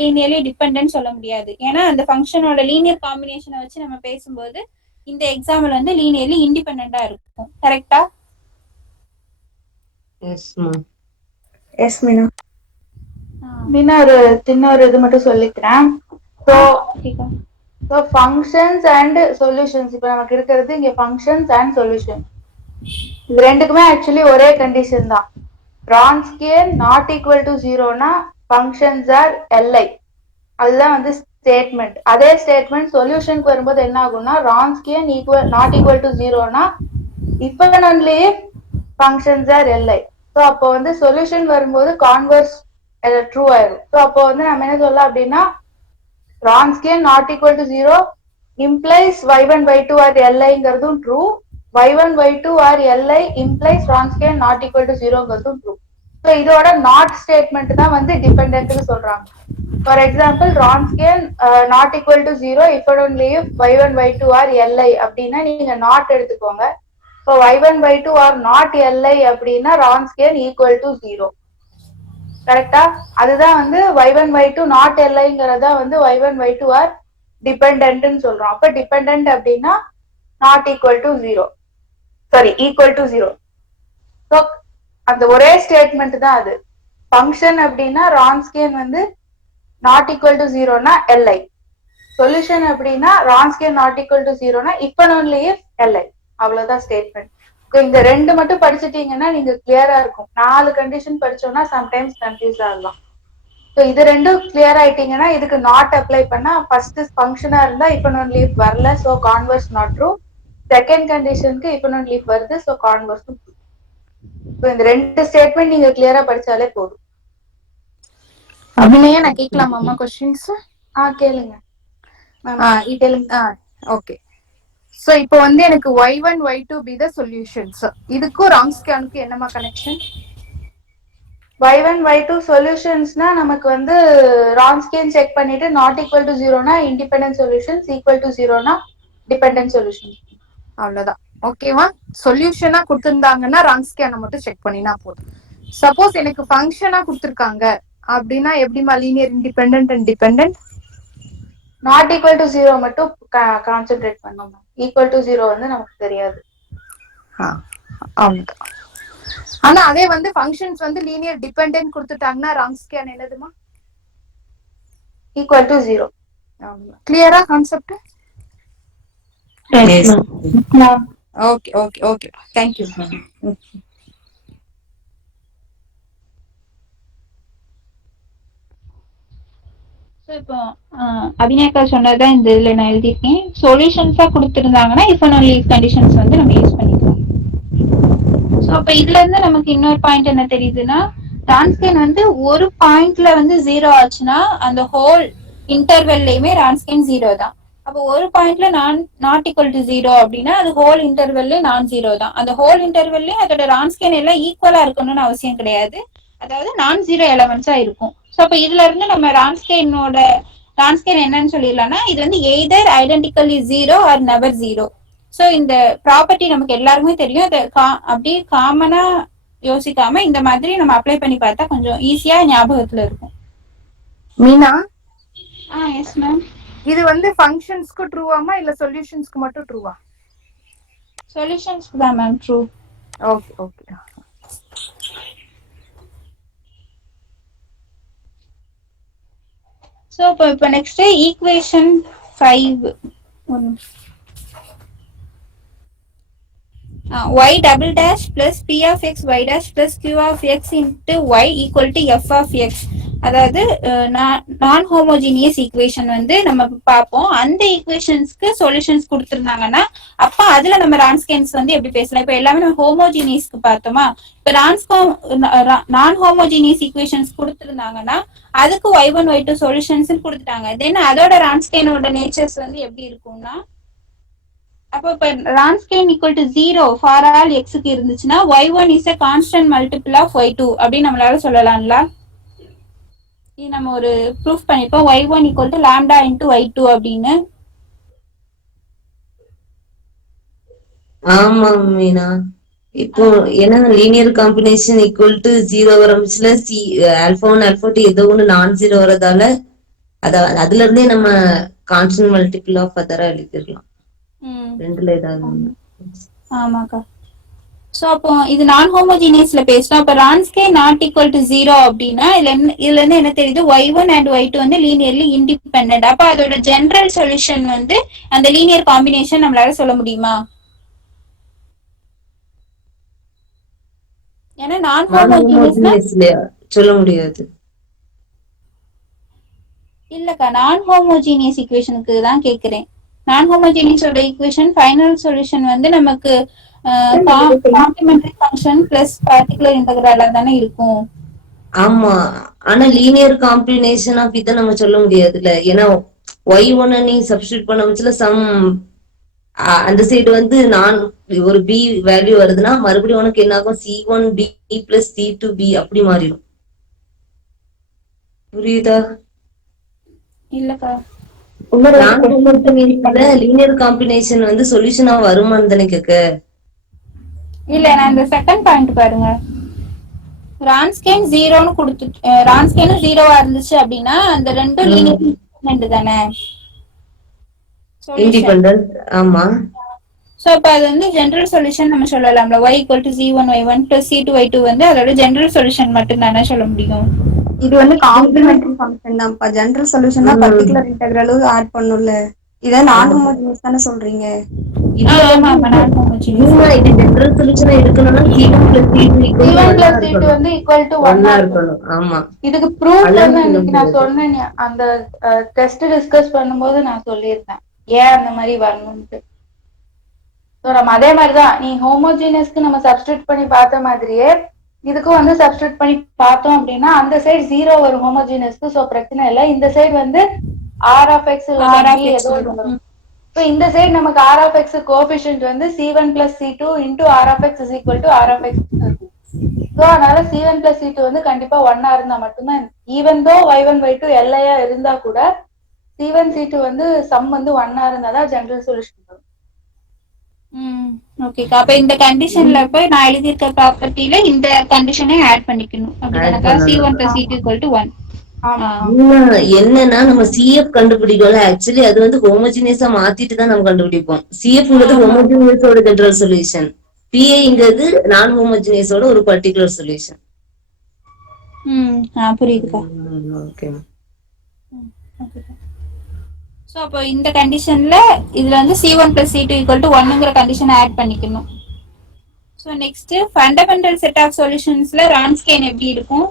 லீனியர்லி டிபெண்டன்ட் சொல்ல முடியாது, ஏன்னா அந்த ஃபங்க்ஷனோட லீனியர் காம்பினேஷனை வச்சு நம்ம பேசும்போது இந்த எக்ஸாம்பிள் வந்து லீனியர்லி இண்டிபெண்டா இருக்கும். கரெக்டா? Yes ma'am. எஸ் மீனா. இன்னொரு இது மட்டும் சொல்லிக்கிறேன். ஸோ ஃபங்க்ஷன்ஸ் அண்ட் சொல்யூஷன்ஸ், இப்போ நமக்கு இருக்கிறது இங்க ஃபங்க்ஷன்ஸ் அண்ட் சொல்யூஷன், இது ரெண்டுக்குமே ஆக்சுவலி ஒரே கண்டிஷன் தான். ரான்ஸ்கியன் நாட் ஈக்குவல் டு ஜீரோனா ஃபங்க்ஷன்ஸ் ஆர் எல்ஐ, அதுதான் வந்து ஸ்டேட்மெண்ட். அதே ஸ்டேட்மெண்ட் சொல்யூஷனுக்கு வரும்போது என்ன ஆகும்னா ரான்ஸ்கியன் நாட் ஈக்குவல் டு ஜீரோனா if and only if functions are li. So அப்போ வந்து சொல்யூஷன் வரும்போது கான்வர்ஸ் ட்ரூ ஆயிடும். ஸோ அப்போ வந்து நம்ம என்ன சொல்லலாம் அப்படின்னா Wronskian not equal to zero implies y1 y2 are liங்கிறதும் true, y1 y2 are li implies Wronskian not equal to ஜீரோங்கிறதும் ட்ரூ. ஸோ இதோட நாட் ஸ்டேட்மெண்ட் தான் வந்து டிபெண்டன்ட்னு சொல்றாங்க. For example Wronskian not equal to zero if and only if y1 y2 are li அப்படின்னா நீங்க not எடுத்துக்கோங்க. இப்போ y1 y2 R not li அப்படின்னா ரான்ஸ்கியன் ஈக்குவல் டு ஜீரோ. கரெக்டா? அதுதான் வந்து y1 y2 நாட் liங்கிறதா வந்து y1 y2 ஆர் டிபெண்டன்ட்னு சொல்றோம். அப்ப டிபெண்டன்ட் அப்படின்னா not equal to zero, sorry equal to zero. So அந்த ஒரே ஸ்டேட்மெண்ட் தான் அது. ஃபங்க்ஷன் அப்படின்னா ரான்ஸ்கியன் வந்து நாட் ஈக்குவல் டு ஜீரோனா li, சொல்யூஷன் அப்படின்னா ரான்ஸ்கியன் நாட் ஈக்குவல் டு ஜீரோனா if and only if li, அவ்வளவுதான் ஸ்டேட்மெண்ட். இந்த ரெண்டு மட்டும் படிச்சுட்டீங்கன்னா நீங்க கிளியரா இருக்கும். 4 கண்டிஷன் படிச்சோம்னா சம்டைம்ஸ் கன்ஃபியூஸ் ஆகலாம். ஸோ இது ரெண்டும் கிளியர் ஆயிட்டீங்கன்னா இதுக்கு நாட் அப்ளை பண்ணா ஃபர்ஸ்ட் ஃபங்க்ஷனா இருந்தா if and only if வரல, so converse not true. Second கண்டிஷனுக்கு if and only if வருது, ஸோ கான்வர்ஸ் ட்ரூ. ஸோ இந்த ரெண்டு ஸ்டேட்மெண்ட் நீங்க கிளியரா படிச்சாலே போதும். அபிநயா, நான் கேட்கலாமா அம்மா கொஸ்டின்ஸ்? கேளுங்க. ஓகே. சோ இப்போ வந்து எனக்கு y1 y2 be the solutions, இதுக்கும் ரான்ஸ்கியானுக்கு என்னமா கனெக்ஷன்? y1 y2 சொல்யூஷன்ஸ்னா நமக்கு வந்து ரான்ஸ்கியன் செக் பண்ணிட்டு நாட் ஈக்குவல் டு ஜீரோனா இண்டிபெண்டன்ட் சொல்யூஷன்ஸ், ஈக்குவல் டு ஜீரோனா டிபெண்டன்ட் சொல்யூஷன். அவ்வளவுதான். ஓகேவா? சொல்யூஷனா கொடுத்திருந்தாங்கன்னா ராங்ஸ்கியானை மட்டும் செக் பண்ணினா போதும். சப்போஸ் எனக்கு ஃபங்க்ஷனா கொடுத்திருக்காங்க அப்படின்னா எப்படிமா linear independent and dependent? Not equal to 0 மட்டும் கான்சென்ட்ரேட் பண்ணோம். ஈக்குவல் டு 0 வந்து நமக்கு தெரியாது. அவ்வளவுதான். ஆனா அதே வந்து ஃபங்க்ஷன்ஸ் வந்து லீனியர் டிபெண்டன்ட் கொடுத்துட்டாங்கன்னா ராங்ஸ்கியான் என்னதுமா? Equal to 0. கிளியரா concept? Yes ma'am. Okay okay okay, thank you. So இப்போ அபிநயக்கா சொன்னதான் இந்த இதில் நான் எழுதியிருக்கேன். சொல்யூஷன்ஸாக கொடுத்துருந்தாங்கன்னா இஃப் அண்ட் ஒன்லி கண்டிஷன்ஸ் வந்து நம்ம யூஸ் பண்ணிக்கலாம். ஸோ அப்போ இதுல இருந்து நமக்கு இன்னொரு பாயிண்ட் என்ன தெரியுதுன்னா, ரான்ஸ்கேன் வந்து ஒரு பாயிண்ட்ல வந்து 0 ஆச்சுன்னா அந்த ஹோல் இன்டர்வெல்லையுமே ரான்ஸ்கேன் 0 தான். அப்போ ஒரு பாயிண்ட்ல நாட் ஈக்குவல் டு 0 அப்படின்னா அது ஹோல் இன்டர்வெல்ல நான் 0 தான். அந்த ஹோல் இன்டர்வெல்ல அதோட ரான்ஸ்கேன் எல்லாம் ஈக்குவலா இருக்கணும்னு அவசியம் கிடையாது. அதாவது நான் 0 எலமெண்ட்ஸா இருக்கும். ஸோ அப்போ இதுல இருந்து நம்ம ரான்ஸ்கேன் என்னன்னு சொல்லிடலாம்னா, இது வந்து either identically 0 are never 0. So இந்த ப்ராப்பர்ட்டி நமக்கு எல்லாருக்குமே தெரியும். அதை அப்படியே காமனா யோசிக்காம இந்த மாதிரி நம்ம அப்ளை பண்ணி பார்த்தா கொஞ்சம் ஈஸியா ஞாபகத்துல இருக்கும். Meena, yes ma'am. இது வந்து ஃபங்க்ஷன்ஸ்க்கு ட்ரூவாமா இல்ல சொல்யூஷன்ஸ்க்கு மட்டும் ட்ரூவா? சொல்யூஷன்ஸ்க்கு தான் ma'am true. Okay okay. So இப்போ next equation 5 y double dash plus p of x y dash plus q of x into y equal to f of x. அதாவது நான் ஹோமோஜீனியஸ் ஈக்குவேஷன் வந்து நம்ம பார்ப்போம். அந்த ஈக்குவேஷன்ஸ்க்கு சொல்யூஷன்ஸ் கொடுத்துருந்தாங்கன்னா அப்ப அதுல நம்ம ரான்ஸ்கேன்ஸ் வந்து எப்படி பேசலாம்? இப்ப எல்லாமே நம்ம ஹோமோஜீனியஸ்க்கு பார்த்தோமா. இப்ப நான் ஹோமோஜீனியஸ் ஈக்குவேஷன்ஸ் கொடுத்துருந்தாங்கன்னா அதுக்கு y1 y2 சொல்யூஷன்ஸ் கொடுத்துட்டாங்க. தென் அதோட ரான்ஸ்கேனோட நேச்சர்ஸ் வந்து எப்படி இருக்கும்னா, அப்போ இப்ப Wronskian equal to 0 for all எக்ஸுக்கு இருந்துச்சுன்னா y1 is a constant multiple of y2 அப்படின்னு நம்மளால சொல்லலாம்ல. இது நம்ம ஒரு ப்ரூஃப் பண்ணிப்போம். y1 equal to lambda into y2 அப்படின்னு. ஆமா மீனா. இப்போ ஏன்னா லீனியர் காம்பினேஷன் ஈக்குவல் டு 0 வரமிச்சுல ஆல்பா 1 ஆல்பா 2 ஏதோ ஒன்று நான் 0 வரதால அதுல இருந்தே நம்ம கான்ஸ்டன்ட் மல்டிபிள் ஆஃப் அதரா எழுதிடலாம். ரெண்டுல ஏதாவது. ஆமாக்கா. சோ அப்போ இது நான் ஹோமோஜீனியஸ்ல பேசணும். அப்ப ரான்ஸ்கேன் நாட் ஈக்குவல் டு 0 அப்படின்னா இதுல இருந்து என்ன தெரியுது? y1 அண்ட் y2 வந்து லீனியர்லி இண்டிபெண்டன்ட். அப்ப அதோட ஜெனரல் சொல்யூஷன் வந்து அந்த லீனியர் காம்பினேஷன் நம்மளால சொல்ல முடியுமா? ஏன்னா நான் ஹோமோஜீனியஸ்ல சொல்ல முடியாது. இல்லக்கா, நான் ஹோமோஜீனியஸ் ஈக்குவேஷனுக்கு தான் கேக்குறேன். நான் ஹோமோஜீனியஸோட ஈக்குவேஷன் ஃபைனல் சொல்யூஷன் வந்து நமக்கு காம்ப்ளிமெண்டரி ஃபங்க்ஷன் பிளஸ் பார்ட்டிகுலர் இன்டெக்ரலா தானே இருக்கும். ஆமா, ஆனா லீனியர் காம்பினேஷன் ஆஃப் இதை நம்ம சொல்ல முடியாதுல்ல. ஏன்னா y1 நீ சப்ஸ்டிட்யூட் பண்ண வச்சுல சம் அந்த சைடு வந்து நான் ஒரு பி வேல்யூ வருதுன்னா மறுபடியும் உனக்கு என்ன ஆகும்? c1 b plus c2 b அப்படி மாறிடும். புரியுதா? இல்லக்கா, லீனியர் காம்பினேஷன் வந்து சொல்யூஷனா வருமான்னு தானே கேக்க? இல்ல, நான் இந்த செகண்ட் பாயிண்ட் பாருங்க. ரான்ஸ்கேன் 0ன்னு கொடுத்து ரான்ஸ்கேன் 0வா இருந்துச்சு அப்படின்னா அந்த ரெண்டும் லீனியர் இண்டிபெண்டன்ட் தானே. இண்டிபெண்டன்ட். ஆமா. சோ அப்ப அது வந்து ஜெனரல் சொல்யூஷன் நம்ம சொல்லலாம்ல. y equal to c1 y1 plus c2 y2 வந்து அதோட ஜெனரல் சொல்யூஷன் மட்டும் தானே சொல்ல முடியும். இது வந்து காம்ப்ளிமெண்டரி ஃபங்க்ஷன் தான்ப்பா. ஜெனரல் சொல்யூஷன்னா பர்టిక్యులர் இன்டெக்ரலும் ஆட் பண்ணும்ல. இத நான் ஹோமோஜீனியஸ் தான சொல்றீங்க? ஆமா ஆமா, நான் ஹோமோஜீனியஸ். இது ஜெனரல் சொல்யூஷனா இருக்கணும்னா c1 plus c2 c1 plus c2 வந்து ஈக்குவல் டு 1 இருக்கணும். ஆமா, இதுக்கு ப்ரூஃப் வந்து இன்னைக்கு நான் சொன்னேன். அந்த டெஸ்ட் டிஸ்கஸ் பண்ணும்போது நான் சொல்லியிருந்தேன் ஏன் அந்த மாதிரி வரணும்ட்டு. நம்ம அதே மாதிரிதான் நீ ஹோமோஜீனியஸ்க்கு நம்ம சப்ஸ்டியூட் பண்ணி பார்த்த மாதிரியே இதுக்கும் வந்து சப்ஸ்டியூட் பண்ணி பார்த்தோம் அப்படின்னா அந்த சைடு 0 வரும் ஹோமோஜீனியஸ்க்கு. சோ பிரச்சனை இல்லை. இந்த சைடு வந்து r of x ஏதோ வரும். இப்போ இந்த சைடு நமக்கு r of x கோஎஃபிஷியன்ட் வந்து c1 plus c2 into r of x is equal to r of x இருக்கும். ஸோ அதனால c1 plus c2 வந்து கண்டிப்பா 1 இருந்தா மட்டும்தான். ஈவன் தோ y1 y2 எல்லையா இருந்தா கூட c1 c2 வந்து சம் வந்து 1 இருந்தாதான் ஜெனரல் சொல்யூஷன் வரும். ஓகேக்கா. அப்ப இந்த கண்டிஷன்ல போய் நான் எழுதியிருக்க ப்ராப்பர்ட்டில இந்த கண்டிஷனை ஆட் பண்ணிக்கணும் ஆட் அப்படிதானக்கா? பண்ணணும். C1 + C2 = 1. என்னன்னா நம்ம சிஎஃப் கண்டுபிடிக்கல, ஆக்சுவலி அது வந்து ஹோமோஜினியஸா மாத்திட்டு தான் நம்ம கண்டுபிடிப்போம். சிஎஃப்ங்கிறது ஹோமோஜினியஸோட ஜெனரல் சொல்யூஷன், பிஏங்கிறது நான் ஹோமோஜினியஸோட ஒரு பர்டிகுலர் சொல்யூஷன். புரியுதுக்கா. ஓகே. சோ அப்போ இந்த கண்டிஷன்ல இதுல வந்து C1 + C2 = 1ங்கிற கண்டிஷனை ஆட் பண்ணிக்கணும். So next fundamental set of சொல்யூஷன்ஸ்ல ரான்ஸ்கேன் எப்படி இருக்கும்?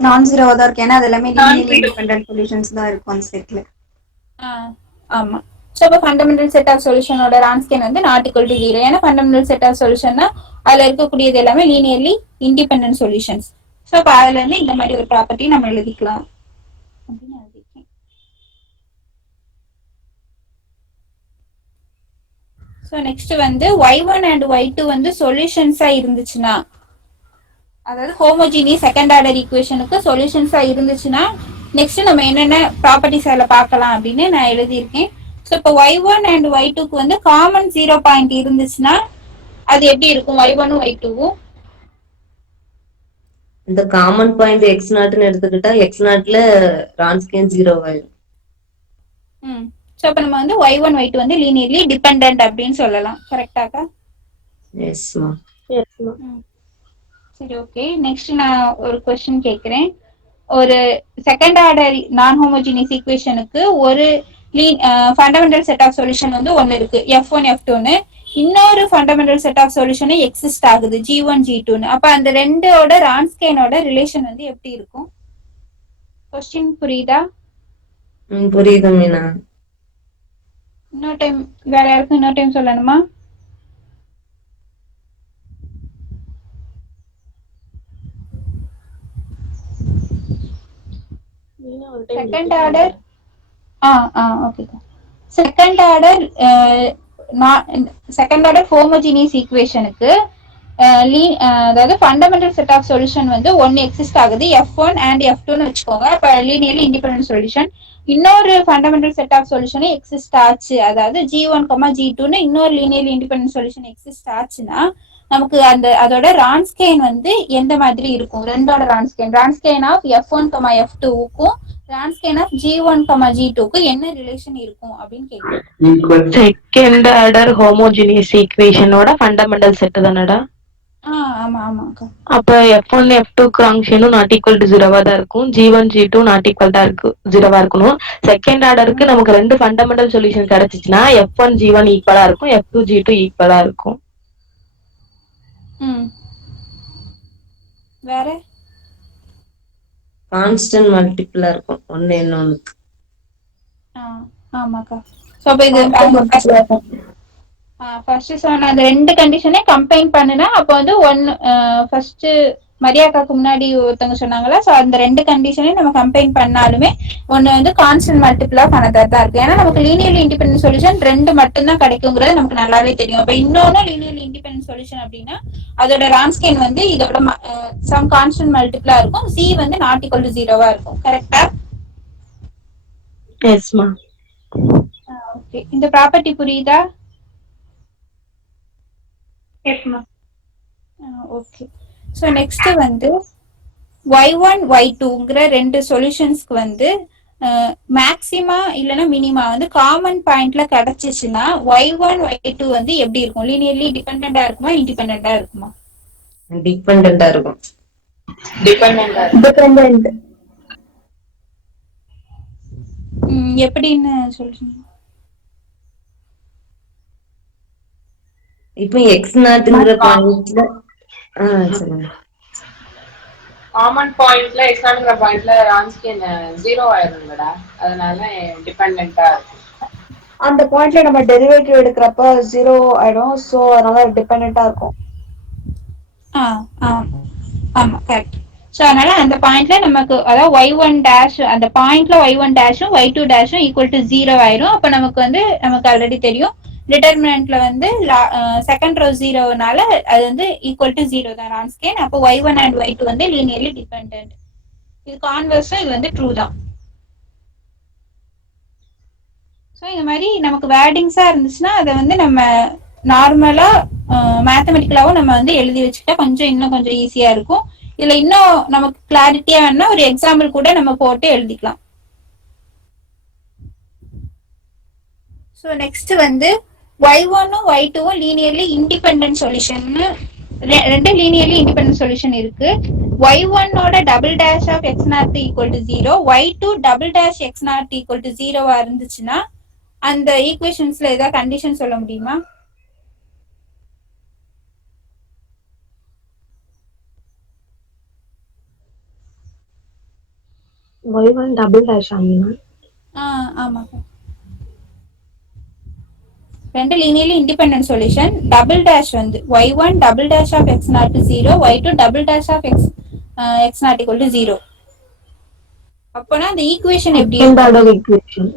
நான் ஜீரோவா தான் இருக்கு. ஏன்னா அது எல்லாமே லீனியர்லி இண்டிபெண்டன்ட் சொல்யூஷன்ஸ் தான் இருக்கும் அந்த செட்ல. ஆமா. சோ அப்போ ஃபண்டமெண்டல் செட் ஆஃப் சொல்யூஷனோட ரான்ஸ்கேன் வந்து ≠ 0. ஏன்னா ஃபண்டமெண்டல் செட் ஆஃப் சொல்யூஷன்னா அதுல இருக்கக்கூடியது எல்லாமே லீனியர்லி இண்டிபெண்டன்ட் சொல்யூஷன்ஸ். சோ அப்ப அதுல இருந்து இந்த மாதிரி ஒரு ப்ராப்பர்ட்டி நம்ம எழுதிக்கலாம் அப்படின்னு எழுதிருக்கேன். சோ நெக்ஸ்ட் வந்து y1 and y2 வந்து சொல்யூஷன்ஸா இருந்துச்சுன்னா, அதாவது ஹோமோஜீனியஸ் செகண்ட் ஆர்டர் ஈக்குவேஷனுக்கு சொல்யூஷன்ஸா இருந்துச்சுன்னா நெக்ஸ்ட் நம்ம என்னென்ன ப்ராப்பர்ட்டிஸ் அதில் பார்க்கலாம் அப்படின்னு நான் எழுதியிருக்கேன். ஸோ இப்போ y1 and y2க்கு வந்து காமன் 0 பாயிண்ட் இருந்துச்சுன்னா அது எப்படி இருக்கும்? y1ம் y2வும் இந்த காமன் பாயிண்ட் x0ன்னு எடுத்துக்கிட்டா x0ல ரான்ஸ்கேன் 0 ஆயிடும். ஸோ இப்போ நம்ம வந்து y1 y2 வந்து லீனியர்லி டிபெண்டன்ட் அப்படின்னு சொல்லலாம். கரெக்டாக்கா? எஸ்மா. சரி, ஓகே. நெக்ஸ்ட் நான் ஒரு கொஸ்டின் கேட்கிறேன். ஒரு செகண்ட் ஆர்டர் நான் ஹோமோஜினியஸ் ஈக்குவேஷனுக்கு ஒரு ஃபண்டமெண்டல் செட் ஆஃப் சொல்யூஷன் வந்து ஒன்னு இருக்கு, F1 F2ன்னு. இன்னொரு fundamental set of solution exist ஆகுது, G1 G2ன்னு. அப்ப அந்த ரெண்டோட ரான்ஸ்கேனோட ரிலேஷன் வந்து எப்படி இருக்கும்? கொஸ்டின் புரியுதா? புரியுது மீனா. இன்னொரு டைம் வேற யாருக்கும் இன்னொரு டைம் சொல்லணுமா? செகண்ட் ஆர்டர் ஓகேக்கா. செகண்ட் ஆர்டர் ஹோமோஜினியஸ் ஈக்குவேஷனுக்கு அதாவது ஃபண்டமெண்டல் செட் ஆஃப் சொல்யூஷன் வந்து ஒன்னு எக்ஸிஸ்ட் ஆகுது, F1 and F2ன்னு வச்சுக்கோங்க. அப்ப லீனியர்லி இண்டிபெண்டன்ட் சொல்யூஷன். இன்னொரு fundamental set of solution exist ஆச்சு, அதாவது G1, G2ன்னு இன்னொரு லீனியர்லி இண்டிபெண்டன்ட் சொல்யூஷன் எக்ஸிஸ்ட் ஆச்சுன்னா நமக்கு அதோட ரான்ஸ்கேன் வந்து எந்த மாதிரி இருக்கும்? ரெண்டோட ரான்ஸ்கேன் ஆஃப் F1, F2க்கும் ரான்ஸ்கேன் ஆஃப் G1, G2க்கு என்ன ரிலேஷன் இருக்கும் அப்படின்னு கேக்குறேன். செகண்ட் ஆர்டர் ஹோமோஜினியஸ் ஈக்குவேஷனோட ஃபண்டமெண்டல் செட் தானடா? ஆமா ஆமாக்கா. அப்ப F1 F2 ரான்ஸ்கேனும் ≠ 0வா தான் இருக்கும், G1 G2 ≠ 0வா இருக்கணும். செகண்ட் ஆர்டருக்கு நமக்கு ரெண்டு ஃபண்டமெண்டல் சொல்யூஷன் கிடைச்சிச்சுன்னா F1 G1 ஈக்குவலா இருக்கும், F2 G2 ஈக்குவலா இருக்கும். வேற கான்ஸ்டன்ட் மல்டிபிளா இருக்கும் ஒன்னு இன்னொன்னுக்கு. ஆமாக்கா. சோ அப்ப இது ஃபர்ஸ்ட் சொன்ன அந்த ரெண்டு கண்டிஷனே கம்பைன் பண்ணுனா அப்ப வந்து ஒன்னு ஃபர்ஸ்ட் மரியாக்காக்கு முன்னாடி ஒருத்தவங்க சொன்னாங்களா, சோ அந்த ரெண்டு கண்டிஷனையும் நம்ம கம்பைன் பண்ணாலுமே ஒன்னு வந்து கான்ஸ்டன்ட் மல்டிபிளா பண்ணதா தான் இருக்கு. ஏன்னா நமக்கு லீனியர்லி இண்டிபெண்டன்ட் சொல்யூஷன் ரெண்டு மட்டும் தான் கிடைக்குங்கிறது நமக்கு நல்லாவே தெரியும். அப்ப இன்னொன்னு லீனியர்லி இண்டிபெண்டன்ட் சொல்யூஷன் அப்படின்னா அதோட ரான்ஸ்கேன் வந்து இதோட சம் கான்ஸ்டன்ட் மல்டிபிளா இருக்கும், C வந்து ≠ 0வா இருக்கும். கரெக்டா? எஸ்மா. ஓகே. இந்த ப்ராப்பர்ட்டி புரியுதா? எஸ்மா. ஓகே. ஸோ நெக்ஸ்ட் வந்து y1 y2ங்கிற ரெண்டு சொல்யூஷன்ஸ்க்கு வந்து மேக்சிமா இல்லைன்னா மினிமா வந்து காமன் பாயிண்ட்ல கிடைச்சிச்சுன்னா y1 y2 வந்து எப்படி இருக்கும்? லீனியர்லி டிபெண்டா இருக்குமா இண்டிபெண்டா இருக்குமா? டிபெண்டா இருக்கும். டிபெண்டன்ட். எப்படின்னு சொல்றீங்க? இப்போ x0ங்கிற பாயிண்ட்ல சொல்லுங்க. காமன் பாயிண்ட்ல x0ங்கிற பாயிண்ட்ல ரான்ஸ்கேன் 0 ஆயிரும்லடா, அதனால டிபெண்டன்ட்டா இருக்கும். அந்த பாயிண்ட்ல நம்ம டெரிவேட்டிவ் எடுக்கிறப்ப 0 ஆயிடும், சோ அதனால டிபெண்டன்ட்டா இருக்கும். ஆமா கரெக்ட். ஸோ அதனால அந்த பாயிண்ட்ல நமக்கு அதாவது y1 டேஷ் அந்த பாயிண்ட்ல y1 டேஷும் y2 டேஷும் ஈக்குவல் டு 0 ஆயிரும். அப்ப நமக்கு ஆல்ரெடி தெரியும் டிட்டர்மினன்ட்ல வந்து செகண்ட் ரோ 0னால அது வந்து ஈக்குவல் டு 0 தான் ரான்ஸ்கேன். அப்போ y1 and y2 வந்து லீனியர்லி டிபெண்டன்ட். இது கான்வர்ஸா இது வந்து ட்ரூ தான். ஸோ இந்த மாதிரி நமக்கு வேர்டிங்ஸா இருந்துச்சுன்னா அதை வந்து நம்ம நார்மலா மேத்தமெட்டிக்கலாவும் நம்ம வந்து எழுதி வச்சுக்கிட்டா கொஞ்சம் இன்னும் கொஞ்சம் ஈஸியா இருக்கும். இதுல இன்னும் நமக்கு கிளாரிட்டியா வேணா ஒரு எக்ஸாம்பிள் கூட நம்ம போட்டு எழுதிக்கலாம். ஸோ நெக்ஸ்ட் வந்து y1ம் y2ம் லீனியர்லி இண்டிபெண்டன்ட் சொல்யூஷன். ரெண்டு லீனியர்லி இண்டிபெண்டன்ட் சொல்யூஷன் இருக்கு. y1ஓட double dash of x not equal to 0, y2 double dash x not equal to 0வா இருந்துச்சுன்னா அந்த ஈக்குவேஷன்ஸ்ல ஏதாவது கண்டிஷன் சொல்ல முடியுமா? y1 டபுள் டேஷ் ஆகுமா? ஆமா. ரெண்டு linearly independent solution, double dash வந்து y1 double dash of x not 0, y2 double dash of x not equal to 0. அப்போனா அந்த ஈக்குவேஷன் எப்படி second order equation.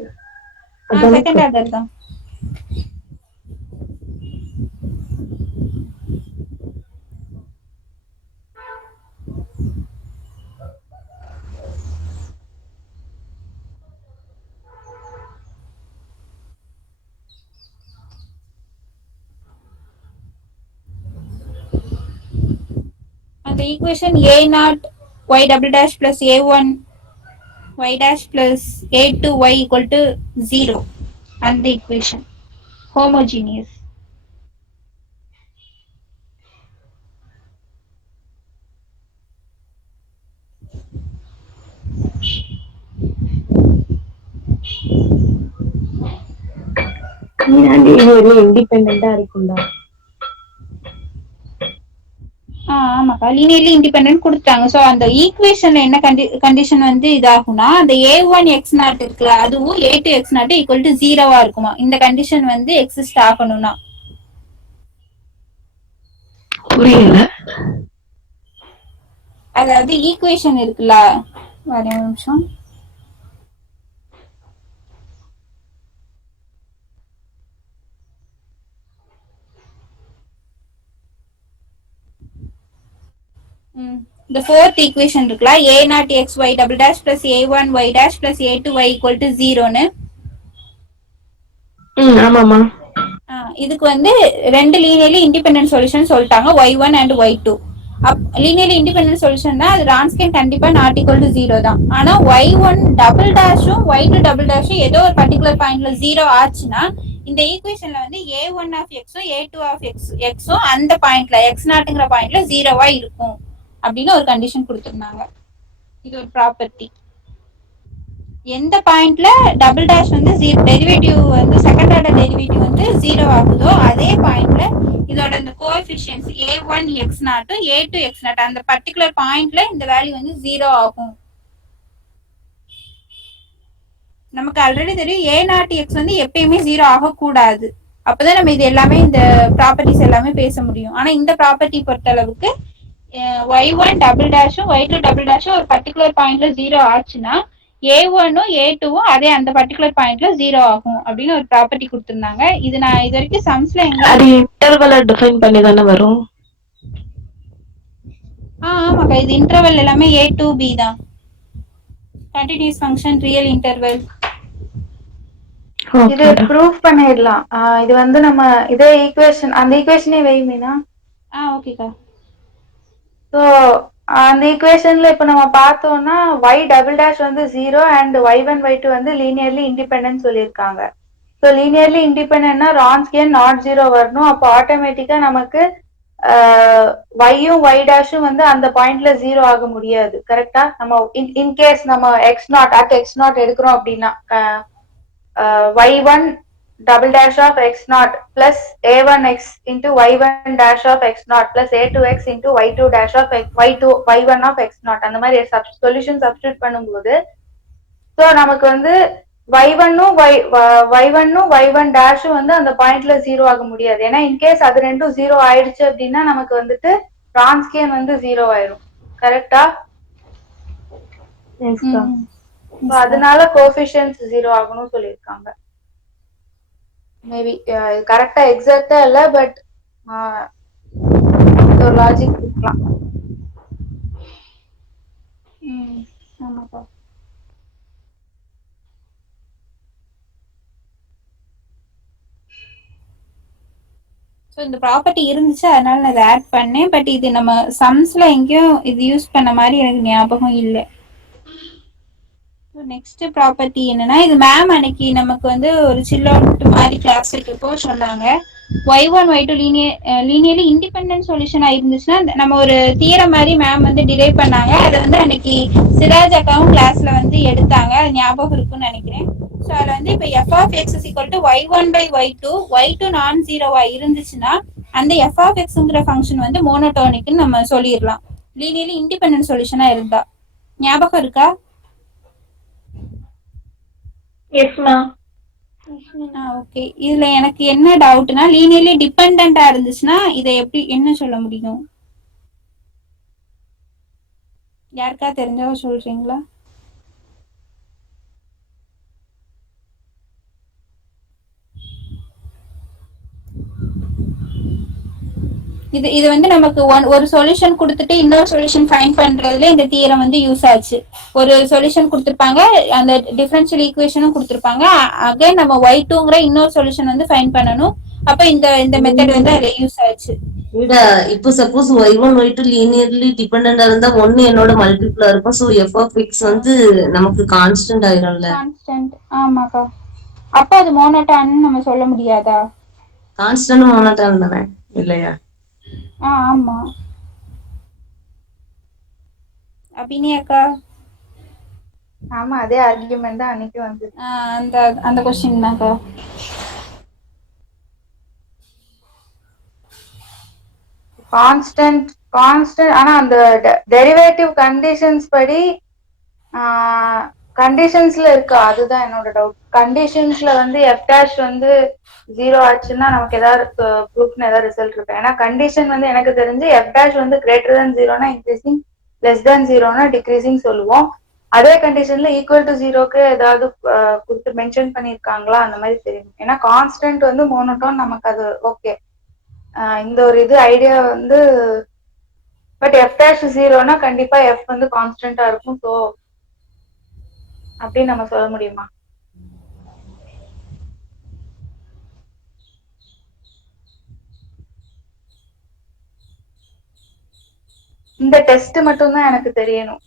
Second order தான். அந்த equation a0 y double dash plus a1 y dash plus a2 y equal to 0. அந்த equation homogeneous. இண்டிபெண்டா இருக்கும்டா. ஆமாக்கா, linearly independent கொடுத்தாங்க. So அந்த ஈக்குவேஷன்ல என்ன கண்டிஷன் வந்து இதாகும்னா, அந்த a1 x நாட் இருக்குல்ல, அதுவும் a2 x not equal to 0வா இருக்குமா. இந்த கண்டிஷன் வந்து எக்ஸிஸ்ட் ஆகணும்னா. புரியல. அதாவது ஈக்குவேஷன் இருக்குல்ல, ஒரு நிமிஷம். இந்த fourth equation இருக்குல்ல, a0 xy double dash plus a1 y dash plus a2 y equal to 0ன்னு. ஆமாமா. இதுக்கு வந்து ரெண்டு லீனியர்லி இண்டிபெண்டன்ட் சொல்யூஷன் சொல்லிட்டாங்க, y1 and y2. Linearly independent சொல்யூஷன்னா அது ரான்ஸ்கேன் கண்டிப்பா நாட் ஈக்குவல் டு 0 தான். ஆனா y1 டபுள் டேஷும் y2 டபுள் டேஷும் ஏதோ ஒரு பர்டிகுலர் பாயிண்ட்ல 0 ஆச்சுன்னா இந்த ஈக்குவேஷன்ல வந்து a1 ஆஃப் xும் a2 ஆஃப் xும் அந்த பாயிண்ட்ல x நாட்ங்கிற பாயிண்ட்ல 0வா இருக்கும் அப்படின்னு ஒரு கண்டிஷன் கொடுத்திருந்தாங்க. இது ஒரு ப்ராப்பர்ட்டி. எந்த பாயிண்ட்ல டபுள் டேஷ் வந்து டெரிவேட்டிவ் வந்து செகண்ட் ஆர்டர் டெரிவேட்டிவ் வந்து 0 ஆகுதோ அதே பாயிண்ட்ல இதோட இந்த coefficients a1 x not a2 x not அந்த பர்டிகுலர் பாயிண்ட்ல இந்த வேல்யூ வந்து 0 ஆகும். நமக்கு ஆல்ரெடி தெரியும் a0 x வந்து எப்பயுமே 0 ஆகக்கூடாது. அப்பதான் நம்ம இது எல்லாமே இந்த ப்ராப்பர்ட்டிஸ் எல்லாமே பேச முடியும். ஆனா இந்த ப்ராப்பர்ட்டி பொறுத்த அளவுக்கு y1 டபுள் டேஷும் y2 டபுள் டேஷும் ஒரு பர்டிகுலர் பாயிண்ட்ல 0 ஆச்சுன்னா a1ம் a2ம் அதே அந்த பர்டிகுலர் பாயிண்ட்ல 0 ஆகும் அப்படின்னு ஒரு ப்ராப்பர்ட்டி கொடுத்திருந்தாங்க. இது நான் இது வரைக்கும் சம்ஸ்ல அது இன்டர்வலை டிஃபைன் பண்ணி தானே வரும். ஆமாக்கா, இது இன்டர்வல் எல்லாமே a to b தான். Continuous function, real interval. இது ப்ரூஃப் பண்ணிடலாம். இது வந்து நம்ம இதே ஈக்குவேஷன், அந்த ஈக்குவேஷனே வைமீனா. ஓகேக்கா. ஸோ அந்த ஈக்குவேஷன்ல இப்போ நம்ம பார்த்தோம்னா y டபுள் டேஷ் வந்து 0 அண்ட் y1 y2 வந்து லீனியர்லி இண்டிபெண்டன்ட் சொல்லியிருக்காங்க. ஸோ லீனியர்லி இண்டிபெண்டன்ட்னா ரான்ஸ்கியன் நாட் 0 வரணும். அப்போ ஆட்டோமேட்டிக்கா நமக்கு yயும் y டேஷும் வந்து அந்த பாயிண்ட்ல 0 ஆக முடியாது. கரெக்டா? நம்ம இன்கேஸ் நம்ம x0 எடுக்கிறோம் அப்படின்னா y1 double dash of x naught plus a1x into y1 dash of x naught plus a2x into y2 dash of y1 of x naught அந்த மாதிரி சொல்யூஷன் சப்ஸ்டிட்யூட் பண்ணும்போது ஸோ நமக்கு வந்து y1ம் y1 டேஷும் வந்து அந்த பாயிண்ட்ல 0 ஆக முடியாது. ஏன்னா இன்கேஸ் அது ரெண்டும் 0 ஆயிடுச்சு அப்படின்னா நமக்கு வந்துட்டு ரான்ஸ்கியன் வந்து 0 ஆயிரும். கரெக்டா? அதனால கோஎஃபிஷியன்ட்ஸ் 0 ஆகணும்னு சொல்லியிருக்காங்க. மேபி கரெக்டா எக்ஸாக்டா இல்ல, பட் ஒரு லாஜிக் இருக்கலாம். ஆமாப்பா. இந்த ப்ராப்பர்ட்டி இருந்துச்சு, அதனால நான் இதை ஆட் பண்ணேன். பட் இது நம்ம சம்ஸ்ல எங்கேயும் இது யூஸ் பண்ண மாதிரி எனக்கு ஞாபகம் இல்லை. நெக்ஸ்ட் ப்ராப்பர்ட்டி என்னன்னா, இது மேம் அன்னைக்கு நமக்கு வந்து ஒரு சில் அவுட் மாதிரி கிளாஸ் இருக்கப்போ சொன்னாங்க, y1 y2 லீனியர்லி இண்டிபெண்டன்ட் சொல்யூஷனா இருந்துச்சுன்னா நம்ம ஒரு தியரம் மாதிரி மேம் வந்து டிரைவ் பண்ணாங்க. அதை வந்து அன்னைக்கு சிராஜ் அக்காவும் கிளாஸ்ல வந்து எடுத்தாங்க, அது ஞாபகம் இருக்குன்னு நினைக்கிறேன். ஸோ அதில் வந்து இப்போ f of x is equal to y1/y2 non ஜீரோவா இருந்துச்சுன்னா அந்த எஃப் ஆஃப் எக்ஸ்ங்கிற ஃபங்க்ஷன் வந்து மோனோடோனிக்னு நம்ம சொல்லிடலாம், லீனியர்லி இண்டிபெண்டன்ட் சொல்யூஷனா இருந்தா. ஞாபகம் இருக்கா? எஸ்மா. ஓகே. இதுல எனக்கு என்ன டவுட்னா, லீனியர்லி டிபெண்டண்டா இருந்துச்சுன்னா இதை எப்படி என்ன சொல்ல முடியும்? யாருக்கா தெரிஞ்சவ சொல்றீங்களா? இது வந்து நமக்கு ஒரு சொல்யூஷன் கொடுத்துட்டு இன்னொரு சொல்யூஷன் ஃபைண்ட் பண்றதுல இந்த தியரம் வந்து யூஸ் ஆச்சு. ஒரு சொல்யூஷன் கொடுத்துருப்பாங்க, அந்த டிஃபரன்ஷியல் ஈக்குவேஷனும் கொடுத்துருப்பாங்க, அகைன் நம்ம y2ங்கிற இன்னொரு சொல்யூஷன் வந்து ஃபைண்ட் பண்ணணும். அப்ப இந்த மெத்தட் வந்து அதுல யூஸ் ஆச்சு. இப்போ சப்போஸ் y1 y2 லீனியர்லி டிபெண்டண்டா இருந்தா 1 என்னோட மல்டிபிளா இருக்கும். சோ f of x வந்து நமக்கு கான்ஸ்டன்ட் ஆயிரும்ல. கான்ஸ்டன்ட். ஆமாக்கா. அப்ப அது மோனோடான் நம்ம சொல்ல முடியாதா? கான்ஸ்டன்ட் மோனோடான் தானே இல்லையா? ஆமா. அபினி அக்கா? ஆமா, அதே ஆர்குமெண்ட் தான் அன்னைக்கு வந்து. அந்த அந்த क्वेश्चन தான்க்கா. கான்ஸ்டன்ட் ஆனா அந்த டெரிவேட்டிவ் கண்டிஷன்ஸ் படி கண்டிஷன்ஸ்ல இருக்கா, அதுதான் என்னோட டவுட். கண்டிஷன்ஸ்ல வந்து எஃப் டேஷ் வந்து 0 ஆச்சுன்னா நமக்கு ஏதாவது ப்ரூஃப்னு ஏதாவது ரிசல்ட் இருக்கு. ஏன்னா கண்டிஷன் வந்து எனக்கு தெரிஞ்சு எஃப் டேஷ் வந்து கிரேட்டர் தென் 0னா இன்க்ரீசிங், லெஸ் தென் 0னா டிக்ரீசிங் சொல்லுவோம். அதே கண்டிஷன்ல ஈக்குவல் டு 0க்கு ஏதாவது கொடுத்து மென்ஷன் பண்ணிருக்காங்களா, அந்த மாதிரி தெரியும். ஏன்னா கான்ஸ்டன்ட் வந்து மோனோட்டோன் நமக்கு அது ஓகே. இந்த ஒரு இது ஐடியா வந்து, பட் எஃப் டேஷ் 0னா கண்டிப்பா எஃப் வந்து கான்ஸ்டன்டா இருக்கும். ஸோ அப்படின்னு நம்ம சொல்ல முடியுமா? இந்த டெஸ்ட் மட்டும் தான் எனக்கு தெரியணும்.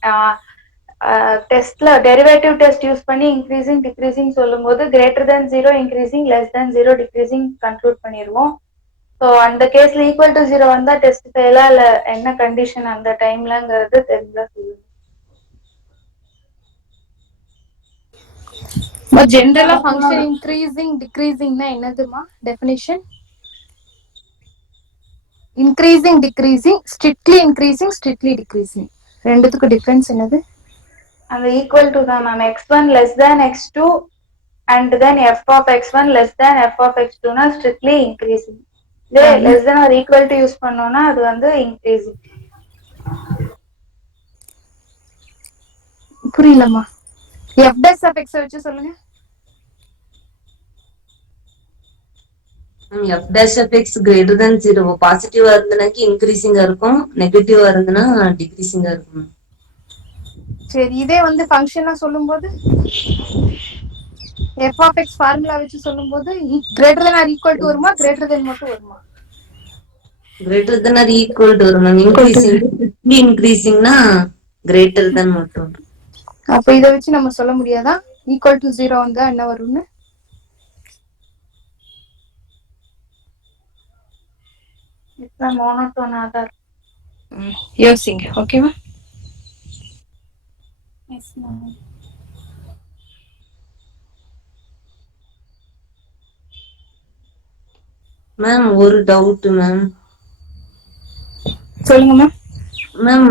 டெஸ்ட்ல டெரிவேட்டிவ் டெஸ்ட் யூஸ் பண்ணி இன்க்ரீசிங் டிக்ரீசிங் சொல்லும்போது கிரேட்டர் தென் 0 இன்க்ரீசிங், லெஸ் தென் 0 டிக்ரீசிங் கன்க்ளூட் பண்ணிடுவோம். ஸோ அந்த கேஸ்ல ஈக்குவல் டு 0 வந்தா டெஸ்ட் ஃபெயிலா இல்ல என்ன கண்டிஷன் அந்த டைம்லங்கிறது தெரிஞ்சா சொல்லுங்க. ஜெனரலா ஃபங்க்ஷன் இன்க்ரீசிங் டிக்ரீசிங்னா என்னதுமா definition? Increasing decreasing, strictly increasing, strictly decreasing, ரெண்டுத்துக்கு டிஃபரன்ஸ் என்னது? அந்த ஈக்குவல் டு தான் ma'am. x1 less than x2 and then f of x1 less than f of x2 னா ஸ்ட்ரிக்ட்லி இன்க்ரீசிங். இதே less than or equal to use பண்ணோம்னா அது வந்து increasing. புரியலம்மா. f dash of x வச்சு சொல்லுங்க. f dash of x greater than 0 பாசிட்டிவா இருந்தனாக்கி இன்க்ரீசிங்கா இருக்கும், நெகட்டிவா இருந்தனா டிக்ரீசிங்கா இருக்கும். சரி, இதே வந்து ஃபங்க்ஷனா சொல்லும்போது f of x ஃபார்முலா வச்சு சொல்லும்போது greater than or equal to வருமா, கிரேட்டர் தென் மட்டும் வருமா? Greater than or equal to வரும். இன்க்ரீசிங்னா கிரேட்டர் தென் மட்டும். அப்ப இத வச்சு நம்ம சொல்ல முடியாதா ஈக்குவல் டு 0 வந்தா என்ன வரும்னு? இப்ப மோனோட்டோனா தான் யோசிங்க. ஓகேவா? Yes ma'am. மேம் ஒரு டவுட் மேம். சொல்லுங்க மேம். மேம்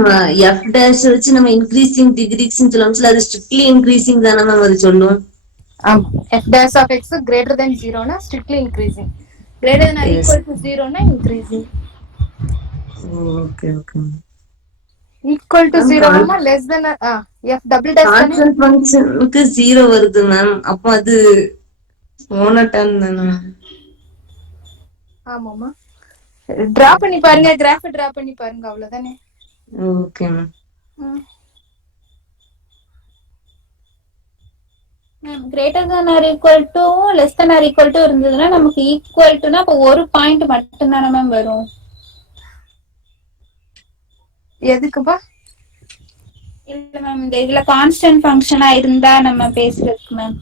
எஃப் டேஷ் வச்சு நம்ம இன்க்ரீசிங் டிக்ரீசிங் சொல்லுவோம்ல, அது ஸ்ட்ரிக்ட்லி இன்க்ரீசிங் தானே மேம் அது சொல்லும்? ஆமா, f dash of x greater than 0 னா strictly increasing, greater than or equal to 0 னா increasing. Okay okay. equal to 0 னா less than f double dash தானே. கான்ஸ்டன்ட் ஃபங்க்ஷனுக்கு 0 வருது மேம், அப்ப அது மோனோடான் தானே? ஆமாமா, டிரா பண்ணி பாருங்க, கிராஃப் டிரா பண்ணி பாருங்க, அவ்வளவுதானே. Okay ma'am. Ma'am greater than or equal to less than or equal to இருந்ததுன்னா நமக்கு ஈக்குவல் டுனா அப்போ ஒரு பாயிண்ட் மட்டும் தானே மேம் வரும். எதுக்குப்பா? இல்ல மேம் இந்த இதுல கான்ஸ்டன்ட் ஃபங்க்ஷனா இருந்தா நம்ம பேசுறதுக்கு மேம்.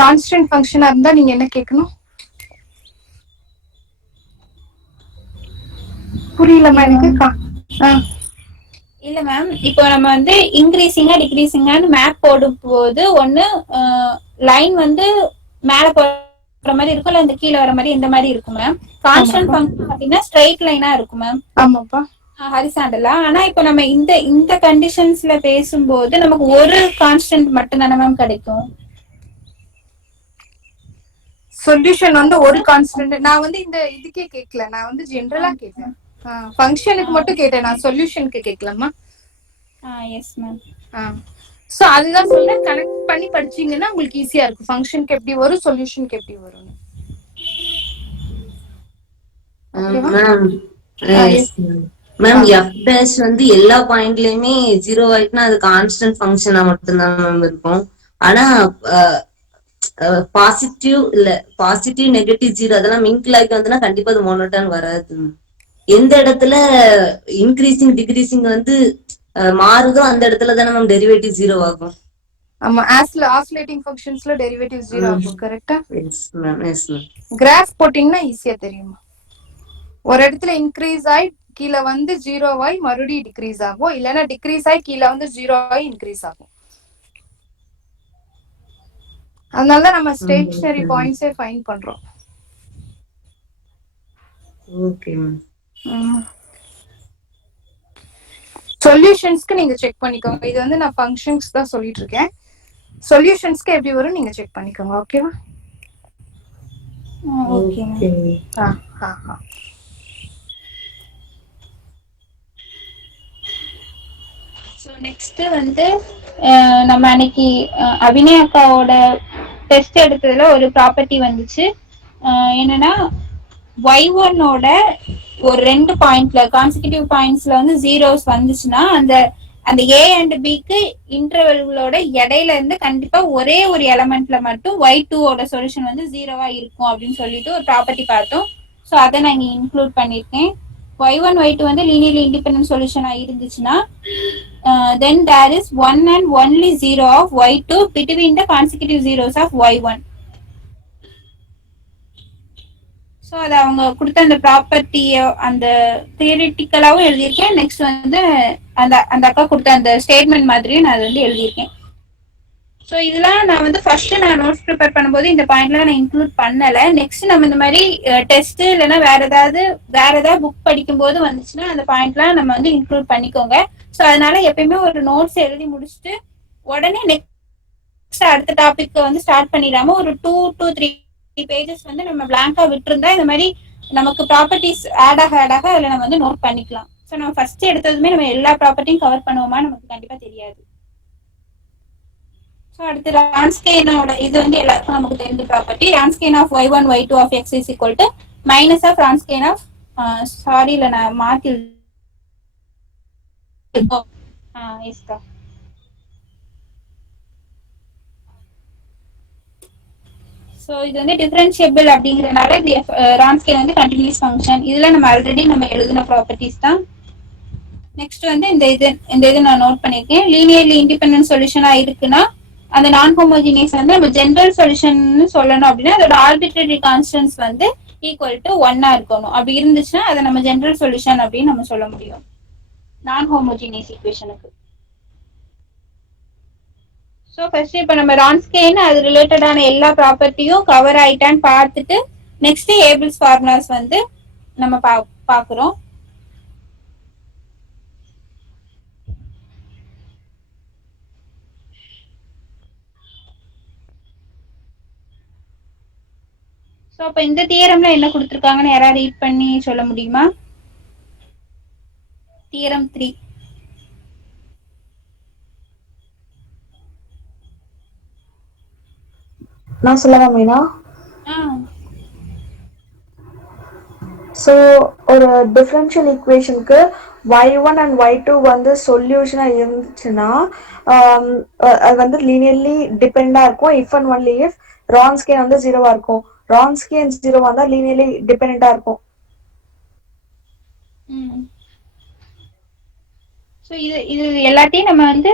கான்ஸ்டன்ட் ஃபங்க்ஷனா இருந்தா நீங்க என்ன கேட்கணும்? புரியலமா எனக்கு. இல்ல மேம் இப்போ நம்ம வந்து இன்க்ரீசிங்கா டிக்ரீசிங்கான்னு மேப் போடும் போது ஒண்ணு லைன் வந்து மேல போற மாதிரி இருக்கும், இல்ல இந்த கீழே வர மாதிரி இந்த மாதிரி இருக்கும் மேம். கான்ஸ்டன்ட் ஃபங்க்ஷன் அப்படின்னா ஸ்ட்ரைட் லைனா இருக்கும் மேம். ஆமாப்பா. ஹரிசாண்டலா. ஆனா இப்போ நம்ம இந்த இந்த கண்டிஷன்ஸ்ல பேசும்போது நமக்கு ஒரு கான்ஸ்டன்ட் மட்டும் தானே மேம் கிடைக்கும். சொல்யூஷன் வந்து ஒரு கான்ஸ்டன்ட். நான் வந்து இந்த இதுக்கே கேட்கல, நான் வந்து ஜெனரலா கேட்டேன். ஃபங்க்ஷனுக்கு மட்டும் கேட்டேன், நான் சொல்யூஷனுக்கு கேட்கலாமா? Yes ma'am. சோ அதுதான் சொல்ல கனெக்ட் பண்ணி படிச்சீங்கன்னா உங்களுக்கு ஈஸியா இருக்கும். ஃபங்க்ஷனுக்கு எப்படி வரும், சொல்யூஷனுக்கு எப்படி வரும். மேம் எஃப் டேஷ் வந்து எல்லா பாயிண்ட்லயுமே 0 ஆயிட்டுனா அது கான்ஸ்டன்ட் ஃபங்க்ஷனா மட்டும்தான் மேம் இருக்கும். ஆனா பாசிட்டிவ் இல்ல பாசிட்டிவ் நெகட்டிவ் 0 அதெல்லாம் மிங்கிள் ஆகி வந்துன்னா கண்டிப்பா அது மோனோட்டான் வராது. எந்த இடத்துல இன்க்ரீசிங் டிக்ரீசிங் வந்து மாறுதோ அந்த இடத்துல தானே மேம் டெரிவேட்டிவ் 0 ஆகும். ஆமா, ஆசிலேட்டிங் ஃபங்க்ஷன்ஸ்ல டெரிவேட்டிவ் 0 ஆகும். கரெக்ட்டா? Yes ma'am. Yes ma'am. Graph போட்டிங்கன்னா ஈஸியா தெரியுமா? ஒரு இடத்துல இன்க்ரீஸ் ஆகி கீழே வந்து 0 ஆகி மறுபடியும் டிக்ரீஸ் ஆகும், இல்லைன்னா டிக்ரீஸ் ஆகி கீழே வந்து 0 ஆகி இன்க்ரீஸ் ஆகும். அதனால நம்ம ஸ்டேஷனரி பாயிண்ட்ஸே ஃபைண்ட் பண்றோம். Okay ma'am. சொல்யூஷன்ஸ்க்கு நீங்க செக் பண்ணிக்கோங்க. இது வந்து நான் ஃபங்க்ஷன்ஸ் தான் சொல்லிட்டு இருக்கேன். சொல்யூஷன்ஸ்க்கு எப்படி வரும் நீங்க செக் பண்ணிக்கோங்க. ஓகேவா? ஓகே. ஸோ நெக்ஸ்ட் வந்து நம்ம அன்னைக்கு அபிநய அக்காவோட டெஸ்ட் எடுத்ததுல ஒரு ப்ராப்பர்ட்டி வந்துச்சு. என்னன்னா y1ஓட ஒரு 2 பாயிண்ட்ல கான்சிக்யூட்டிவ் பாயிண்ட்ஸ்ல வந்து ஜீரோஸ் வந்துச்சுன்னா அந்த அந்த ஏ அண்ட் பிக்கு இன்டர்வெல்களோட இடையில இருந்து கண்டிப்பா ஒரே ஒரு எலமெண்ட்ல மட்டும் y2ஓட சொல்யூஷன் வந்து 0வா இருக்கும் அப்படின்னு சொல்லிட்டு ஒரு ப்ராப்பர்ட்டி பார்த்தோம். ஸோ அதை நான் இங்க இன்க்ளூட் பண்ணியிருக்கேன். y1 y2 வந்து லீனியர்லி இண்டிபெண்டன்ட் சொல்யூஷனா இருந்துச்சுன்னா then there is one and only zero of y2 between the consecutive zeros of y1. So அது அவங்க கொடுத்த அந்த ப்ராப்பர்ட்டிய அந்த தியரிட்டிக்கலாவும் எழுதியிருக்கேன். நெக்ஸ்ட் வந்து அந்த அந்த அக்கா கொடுத்த அந்த ஸ்டேட்மெண்ட் மாதிரியும் நான் அது வந்து எழுதியிருக்கேன். ஸோ இதெல்லாம் நான் வந்து ஃபர்ஸ்ட் நான் நோட்ஸ் ப்ரிப்பேர் பண்ணும்போது இந்த பாயிண்ட்லாம் நான் இன்க்ளூட் பண்ணல. நெக்ஸ்ட் நம்ம இந்த மாதிரி டெஸ்ட் இல்லைன்னா வேற ஏதாவது புக் படிக்கும்போது வந்துச்சுன்னா அந்த பாயிண்ட்லாம் நம்ம வந்து இன்க்ளூட் பண்ணிக்கோங்க. ஸோ அதனால எப்பயுமே ஒரு நோட்ஸ் எழுதி முடிச்சுட்டு உடனே நெக்ஸ்ட் அடுத்த டாபிக் வந்து ஸ்டார்ட் பண்ணிடாம ஒரு 2 to 3 பேஜஸ் வந்து நம்ம பிளாங்கா விட்டுருந்தா இந்த மாதிரி நமக்கு ப்ராப்பர்ட்டிஸ் ஆட் ஆக அதில் நம்ம வந்து நோட் பண்ணிக்கலாம். ஸோ நம்ம ஃபர்ஸ்ட் எடுத்ததுமே நம்ம எல்லா ப்ராப்பர்ட்டியும் கவர் பண்ணுவோமா நமக்கு கண்டிப்பா தெரியாது. ஸோ அடுத்து ரான்ஸ்கெய்னோட இது வந்து எல்லாருக்கும் நமக்கு தெரிஞ்ச property. Wronskian of y1 y2 of x is equal to minus of Wronskian of sorry இல்ல நான் மாத்தி ஸோ இது வந்து டிஃபரன்ஷியபிள் அப்படிங்கிறதுனால இது ரான்ஸ்கெயின் வந்து கண்டினியூஸ் ஃபங்க்ஷன். இதுல நம்ம ஆல்ரெடி நம்ம எழுதின ப்ராப்பர்ட்டிஸ் தான். நெக்ஸ்ட் வந்து இந்த இது நான் நோட் பண்ணியிருக்கேன். லீனியர்லி இண்டிபெண்டன்ட் சொல்யூஷனா இருக்குன்னா அந்த நான் ஹோமோஜினியஸ் வந்து நம்ம ஜெனரல் சொல்யூஷன் சொல்லணும் அப்படின்னா அதோட ஆர்பிட்ரரி கான்ஸ்டன்ட்ஸ் வந்து ஈக்குவல் டு 1 இருக்கணும். அப்படி இருந்துச்சுன்னா அதை நம்ம ஜெனரல் சொல்யூஷன் அப்படின்னு நம்ம சொல்ல முடியும் நான் ஹோமோஜினியஸ் ஈக்குவேஷனுக்கு. ஸோ ஃபர்ஸ்ட் இப்போ நம்ம ரான்ஸ்கெயின் அது ரிலேட்டடான எல்லா ப்ராப்பர்ட்டியும் கவர் ஆயிட்டான்னு பார்த்துட்டு நெக்ஸ்ட் ஏபிள்ஸ் ஃபார்முலாஸ் வந்து நம்ம பார்க்குறோம். ஸோ அப்போ இந்த தியரம்ல என்ன கொடுத்துருக்காங்கன்னு யாராவது ரீட் பண்ணி சொல்ல முடியுமா? தியரம் 3 நான் சொல்லவா மீனா? ஸோ ஒரு டிஃபரன்ஷியல் ஈக்குவேஷனுக்கு y1 அண்ட் y2 வந்து சொல்யூஷனா இருந்துச்சுன்னா அது வந்து லீனியர்லி டிபெண்டா இருக்கும் இஃப் அண்ட் ஒன்லி இஃப் ரான்ஸ்கேன் வந்து ஜீரோவா இருக்கும். ரான்ஸ்கேன் ஜீரோவா இருந்தா லீனியர்லி டிபெண்டா இருக்கும். ஸோ இது எல்லாத்தையும் நம்ம வந்து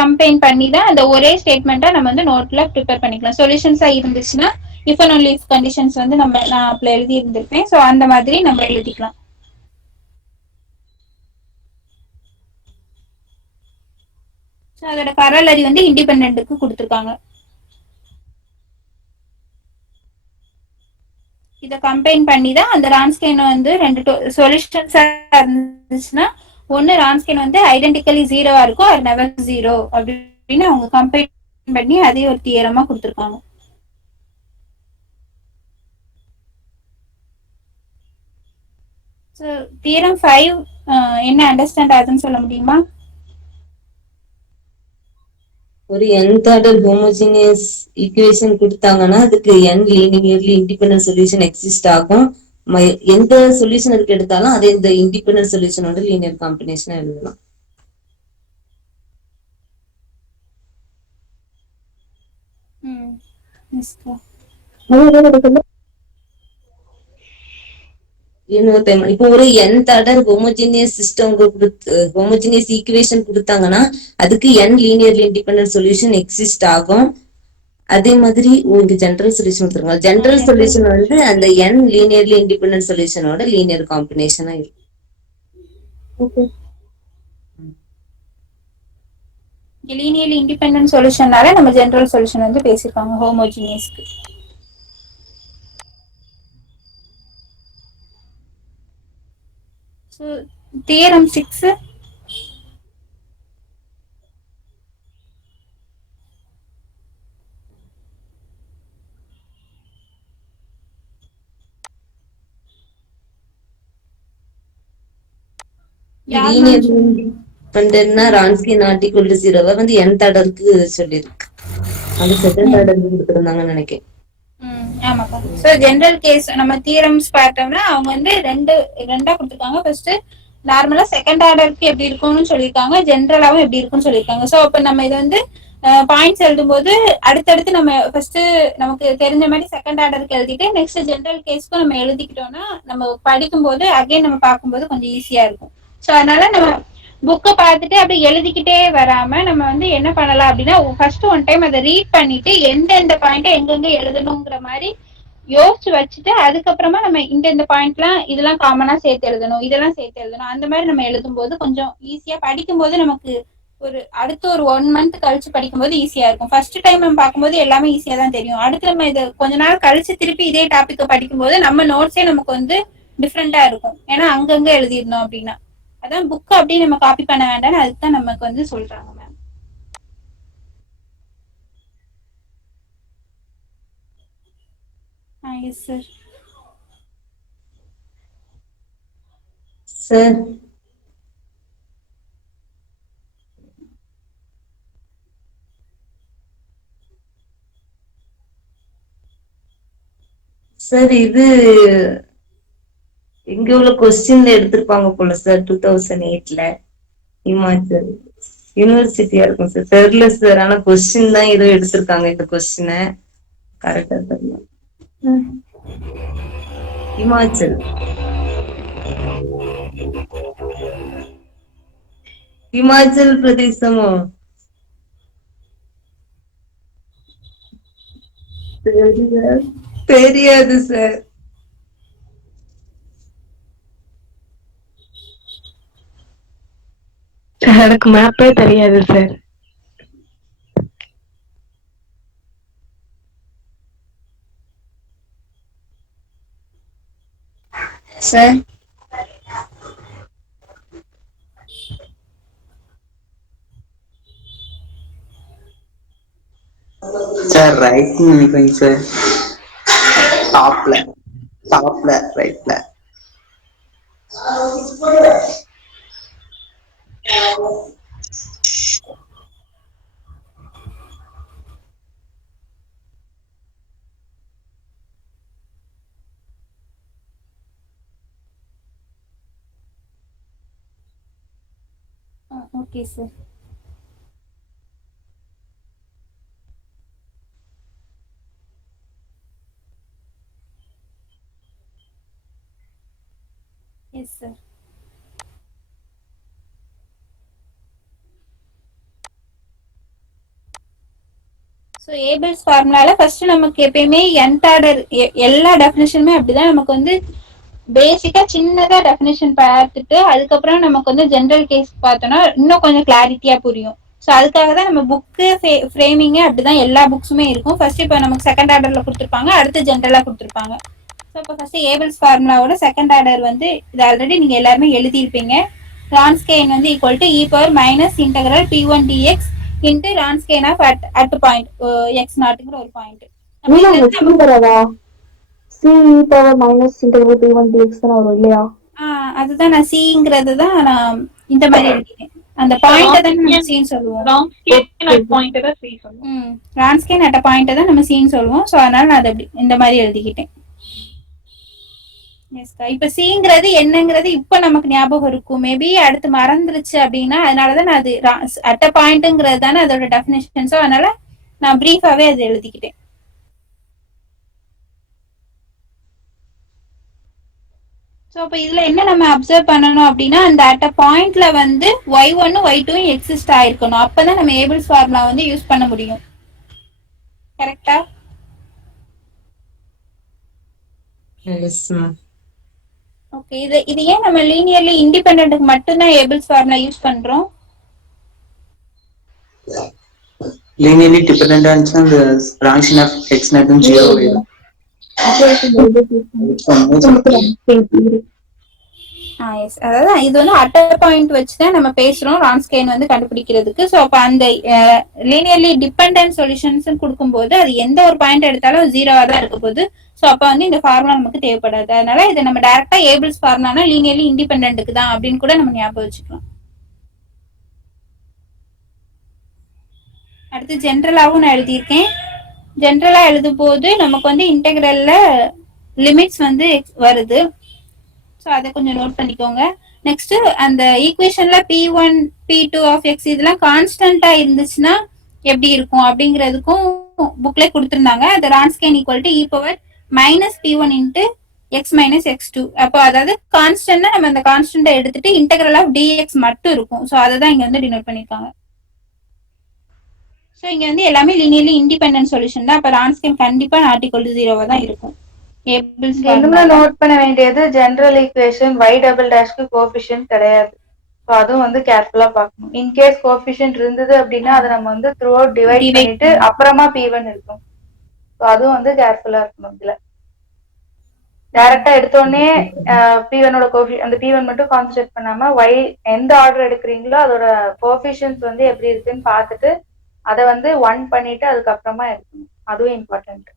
கம்பைன் பண்ணி தான் அந்த ஒரே ஸ்டேட்மெண்ட்டா நம்ம வந்து நோட்ல ப்ரிப்பேர் பண்ணிக்கலாம். சொல்யூஷன்ஸா இருந்துச்சுன்னா if and only if conditions வந்து நான் அப்பல எழுதி இருந்திருப்பேன். ஸோ அந்த மாதிரி நம்ம எழுதிக்கலாம். ஸோ அதோட கரலரி வந்து இண்டிபெண்டன்ட்டுக்கு கொடுத்துருக்காங்க. இதை கம்பைன் பண்ணி தான் அந்த ரான்ஸ்கேன் வந்து ரெண்டு சொல்யூஷன்ஸா இருந்துச்சுன்னா ஒன்னு ரான்ஸ்கேன் வந்து ஐடென்டிக்கலி ஜீரோவா இருக்கும் அது நெவர் ஜீரோ அப்படின்னு அவங்க கம்பைன் பண்ணி அதே ஒரு தியரமா கொடுத்துருக்காங்க. ஸோ தியரம் 5 என்ன அண்டர்ஸ்டாண்ட் ஆகுதுன்னு சொல்ல முடியுமா? ஒரு nth ஆர்டர் ஹோமோஜினியஸ் ஈக்குவேஷன் கொடுத்தாங்கன்னா அதுக்கு n linearly independent solution exist ஆகும். எந்த சொல்யூஷன் அதுக்கு எடுத்தாலும் அது இந்த இண்டிபெண்டன்ட் சொல்யூஷனோட லீனியர் காம்பினேஷனா எழுதலாம். இப்போ ஒரு nth order homogeneous system homogeneous equation கொடுத்தாங்கன்னா அதுக்கு n linearly independent solution exist ஆகும். அதே மாதிரி உங்களுக்கு ஜெனரல் சொல்யூஷன் கொடுத்துருங்க. ஜெனரல் சொல்யூஷன் வந்து அந்த n லீனியர்லி இண்டிபெண்டன்ட் சொல்யூஷனோட லீனியர் காம்பினேஷனா இருக்கும். லீனியர்லி இண்டிபெண்டன்ட் சொல்யூஷனால நம்ம ஜெனரல் சொல்யூஷன் வந்து பேசிருக்காங்க ஹோமோஜினியஸ்க்கு. ஸோ தியரம் 6 லீனியர்லி இண்டிபெண்டன்ட்னா ரான்ஸ்கி நாட் ஈக்குவல் டு 0 வந்து nth ஆர்டருக்கு சொல்லிருக்கு. அது செகண்ட் ஆர்டருக்கு கொடுத்துருந்தாங்கன்னு நினைக்கிறேன். ஆமாப்பா. ஸோ ஜெனரல் கேஸ் நம்ம தியரம்ஸ் பார்த்தோம்னா அவங்க வந்து ரெண்டா கொடுத்துருக்காங்க. ஃபர்ஸ்ட் நார்மலா செகண்ட் ஆர்டருக்கு எப்படி இருக்கும்னு சொல்லியிருக்காங்க, ஜென்ரலாவும் எப்படி இருக்கும்னு சொல்லியிருக்காங்க. ஸோ அப்ப நம்ம இதை வந்து பாயிண்ட்ஸ் எழுதும்போது அடுத்தடுத்து நம்ம ஃபர்ஸ்ட் நமக்கு தெரிஞ்ச மாதிரி செகண்ட் ஆர்டருக்கு எழுதிட்டு நெக்ஸ்ட் ஜெனரல் கேஸ்க்கும் நம்ம எழுதிக்கிட்டோம்னா நம்ம படிக்கும்போது அகைன் நம்ம பார்க்கும்போது கொஞ்சம் ஈஸியா இருக்கும். ஸோ அதனால நம்ம புக்கை பார்த்துட்டு அப்படியே எழுதிக்கிட்டே வராம நம்ம வந்து என்ன பண்ணலாம் அப்படின்னா ஃபர்ஸ்ட் ஒன் டைம் அதை ரீட் பண்ணிட்டு எந்தெந்த பாயிண்ட்டை எங்கெங்க எழுதணுங்கிற மாதிரி யோசிச்சு வச்சுட்டு அதுக்கப்புறமா நம்ம இந்த பாயிண்ட்லாம் இதெல்லாம் காமனா சேர்த்து எழுதணும், இதெல்லாம் சேர்த்து எழுதணும், அந்த மாதிரி நம்ம எழுதும் போது கொஞ்சம் ஈஸியா படிக்கும்போது நமக்கு அடுத்த ஒரு 1 மந்த் கழிச்சு படிக்கும்போது ஈஸியா இருக்கும். ஃபர்ஸ்ட் டைம் நம்ம பார்க்கும்போது எல்லாமே ஈஸியா தான் தெரியும். அடுத்து நம்ம இதை கொஞ்ச நாள் கழிச்சு திருப்பி இதே டாபிக்கை படிக்கும்போது நம்ம நோட்ஸே நமக்கு வந்து டிஃப்ரெண்டா இருக்கும். ஏன்னா அங்கங்க எழுதிருந்தோம் அப்படின்னா அதான் புக் அப்படியே நம்ம காப்பி பண்ண வேண்டாம்னு அதுதான் நமக்கு வந்து சொல்றாங்க ma'am. Yes sir. Sir sir இது இங்க உள்ள கொஸ்டின்ல எடுத்திருப்பாங்க போல சார் 2008ல இமாச்சல் யூனிவர்சிட்டியா இருக்கும் சார். தெரியல சார், ஆனா கொஸ்டின் தான் ஏதோ எடுத்திருக்காங்க. இந்த கொஸ்டினை கரெக்டா தெரியல. இமாச்சல் இமாச்சல் பிரதேசமோ தெரியாது சார். எனக்கு மேப்பே தெரியாது சார். சார் சார் ரைட் நினைக்கிறேங்க சார். டாப்ல ரைட்ல. Okay sir. Yes sir. So Abel's ஃபார்முலால ஃபர்ஸ்ட் நமக்கு எப்பயுமே nth ஆர்டர் எல்லா டெஃபினேஷனுமே அப்படிதான். நமக்கு வந்து பேசிக்கா சின்னதா டெஃபினேஷன் பார்த்துட்டு அதுக்கப்புறம் நமக்கு வந்து ஜென்ரல் கேஸ் பார்த்தோம்னா இன்னும் கொஞ்சம் கிளாரிட்டியா புரியும். ஸோ அதுக்காக தான் நம்ம புக்கு ஃப்ரேமிங்கே அப்படிதான் எல்லா புக்ஸுமே இருக்கும். ஃபர்ஸ்ட் இப்போ நமக்கு செகண்ட் ஆர்டர்ல கொடுத்துருப்பாங்க, அடுத்து ஜென்ரலா கொடுத்துருப்பாங்க. ஸோ இப்போ ஃபர்ஸ்ட் ஏபிள்ஸ் ஃபார்முலாவோட செகண்ட் ஆர்டர் வந்து இது ஆல்ரெடி நீங்க எல்லாருமே எழுதியிருப்பீங்க. ரான்ஸ்கேன் வந்து equal to e power minus integral p1 dx into Wronskian of at point x நாட்டுங்கிற ஒரு பாயிண்ட். C power minus integral p1 dx தான் வரும் இல்லையா? அதுதான் நான் சிங்கிறது தான் நான் இந்த மாதிரி எழுதிட்டேன். அந்த பாயிண்ட தான் நம்ம சீன்னு சொல்லுவோம். ரான்ஸ்கேன் அட் பாயிண்ட தான் நம்ம சீன்னு சொல்லுவோம். ஸோ அதனால நான் அதை இந்த மாதிரி எழுதிக்கிட்டேன். இப்ப சிங்கிறது என்னங்கிறது இப்ப நமக்கு ஞாபகம் இருக்கும். மேபி அடுத்து மறந்துருச்சு அப்படின்னா அதனாலதான் நான் அது அட் பாயிண்ட்ங்கிறது தானே அதோட டெஃபினேஷன். ஸோ அதனால நான் பிரீஃபாவே அதை எழுதிக்கிட்டேன். ஸோ அப்ப இதுல என்ன நம்ம அப்சர்வ் பண்ணணும் அப்படின்னா அந்த அட் பாயிண்ட்ல வந்து y1 y2 எக்ஸிஸ்ட் ஆயிருக்கணும். அப்பதான் நம்ம ஏபிள்ஸ் ஃபார்முலா வந்து யூஸ் பண்ண முடியும். கரெக்டா? ஓகே. இது ஏன் நம்ம லீனியர்லி இண்டிபெண்டன்ட்க்கு மட்டும் தான் ஏபிள்ஸ் ஃபார்முலா யூஸ் பண்றோம்? லீனியர்லி டிபெண்டன்ட் அந்த ஃபங்க்ஷன் ஆஃப் x நாட்டும் 0 ஆயிடும். அதாவது இது வந்து அட் பாயிண்ட் வச்சுதான் நம்ம பேசுறோம் ரான்ஸ்கேன் வந்து கண்டுபிடிக்கிறதுக்கு. ஸோ அப்ப அந்த லீனியர்லி டிபெண்டன்ட் சொல்யூஷன்ஸ் கொடுக்கும்போது அது எந்த ஒரு பாயிண்ட் எடுத்தாலும் 0வா தான் இருக்க போகுது. ஸோ அப்ப வந்து இந்த ஃபார்முலா நமக்கு தேவைப்படாது. அதனால இதை நம்ம டைரக்டா ஏபிள்ஸ் ஃபார்முலானா லீனியர்லி இண்டிபெண்டன்ட்க்கு தான் அப்படின்னு கூட நம்ம ஞாபகம் வச்சுக்கலாம். அடுத்து ஜென்ரலாவும் நான் எழுதியிருக்கேன். ஜென்ரலா எழுதும் போது நமக்கு வந்து இன்டெகிரல்ல லிமிட்ஸ் வந்து வருது. ஸோ அதை கொஞ்சம் நோட் பண்ணிக்கோங்க. நெக்ஸ்ட் அந்த ஈக்குவேஷன்ல p1 p2 ஆஃப் x இதெல்லாம் கான்ஸ்டன்டா இருந்துச்சுன்னா எப்படி இருக்கும் அப்படிங்கிறதுக்கும் புக்ல கொடுத்துருந்தாங்க. அது Wronskian equal to e power minus p1 into x minus x2. அப்போ அதாவது கான்ஸ்டன்ட்னா நம்ம அந்த கான்ஸ்டன்ட்டை எடுத்துட்டு இன்டெகிரல் ஆஃப் dx மட்டும் இருக்கும். ஸோ அதை தான் இங்க வந்து டினோட் பண்ணிருக்காங்க. ஸோ இங்க வந்து எல்லாமே லீனியர்லி இண்டிபெண்டன்ட் சொல்யூஷன் தான். அப்ப ரான்ஸ்கேன் கண்டிப்பா நாட் ஈக்குவல் டு 0வா தான் இருக்கும். இன்னும் நோட் பண்ண வேண்டியது ஜெனரல் ஈக்குவேஷன் y டபுள் டேஷ்க்கு கோஎஃபிஷியன்ட் கிடையாது. ஸோ அதுவும் வந்து கேர்ஃபுல்லா பார்க்கணும். இன்கேஸ் கோஎஃபிஷியன்ட் இருந்தது அப்படின்னா அதை நம்ம வந்து த்ரூ அவுட் டிவைட் பண்ணிட்டு அப்புறமா p1 இருக்கும். ஸோ அதுவும் வந்து கேர்ஃபுல்லா இருக்கணும். இதுல டைரக்டா எடுத்தோடனே p1ஓட அந்த p1 மட்டும் கான்சென்ட்ரேட் பண்ணாம y எந்த ஆர்டர் எடுக்கிறீங்களோ அதோட கோஎஃபிஷியன்ட் வந்து எப்படி இருக்குன்னு பார்த்துட்டு அதை வந்து 1 பண்ணிட்டு அதுக்கப்புறமா எடுக்கணும். அதுவும் இம்பார்ட்டன்ட்.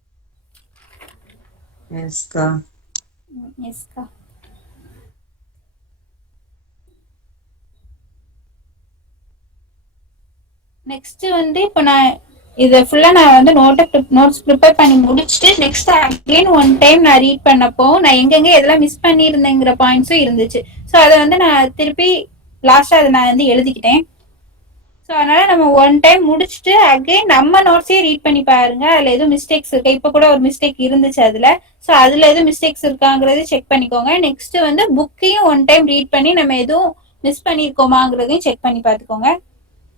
நெக்ஸ்ட் வந்து இப்போ நான் இதை ஃபுல்லா நான் வந்து நோட்ஸ் ப்ரிப்பேர் பண்ணி முடிச்சுட்டு நெக்ஸ்ட் அகைன் ஒன் டைம் நான் ரீட் பண்ணப்போ நான் எங்கெங்க எதெல்லாம் மிஸ் பண்ணியிருந்தேங்கிற பாயிண்ட்ஸும் இருந்துச்சு. ஸோ அதை வந்து நான் திருப்பி லாஸ்டா அதை நான் வந்து எழுதிக்கிட்டேன். ஸோ அதனால நம்ம ஒன் டைம் முடிச்சுட்டு அகைன் நம்ம நோட்ஸே ரீட் பண்ணி பாருங்க. அதுல எதுவும் மிஸ்டேக்ஸ் இருக்கு. இப்போ கூட ஒரு மிஸ்டேக் இருந்துச்சு அதுல. ஸோ அதுல எதுவும் மிஸ்டேக்ஸ் இருக்காங்கிறது செக் பண்ணிக்கோங்க. நெக்ஸ்ட் வந்து புக்கையும் ஒன் டைம் ரீட் பண்ணி நம்ம எதுவும் மிஸ் பண்ணிருக்கோமாங்கிறதையும் செக் பண்ணி பார்த்துக்கோங்க.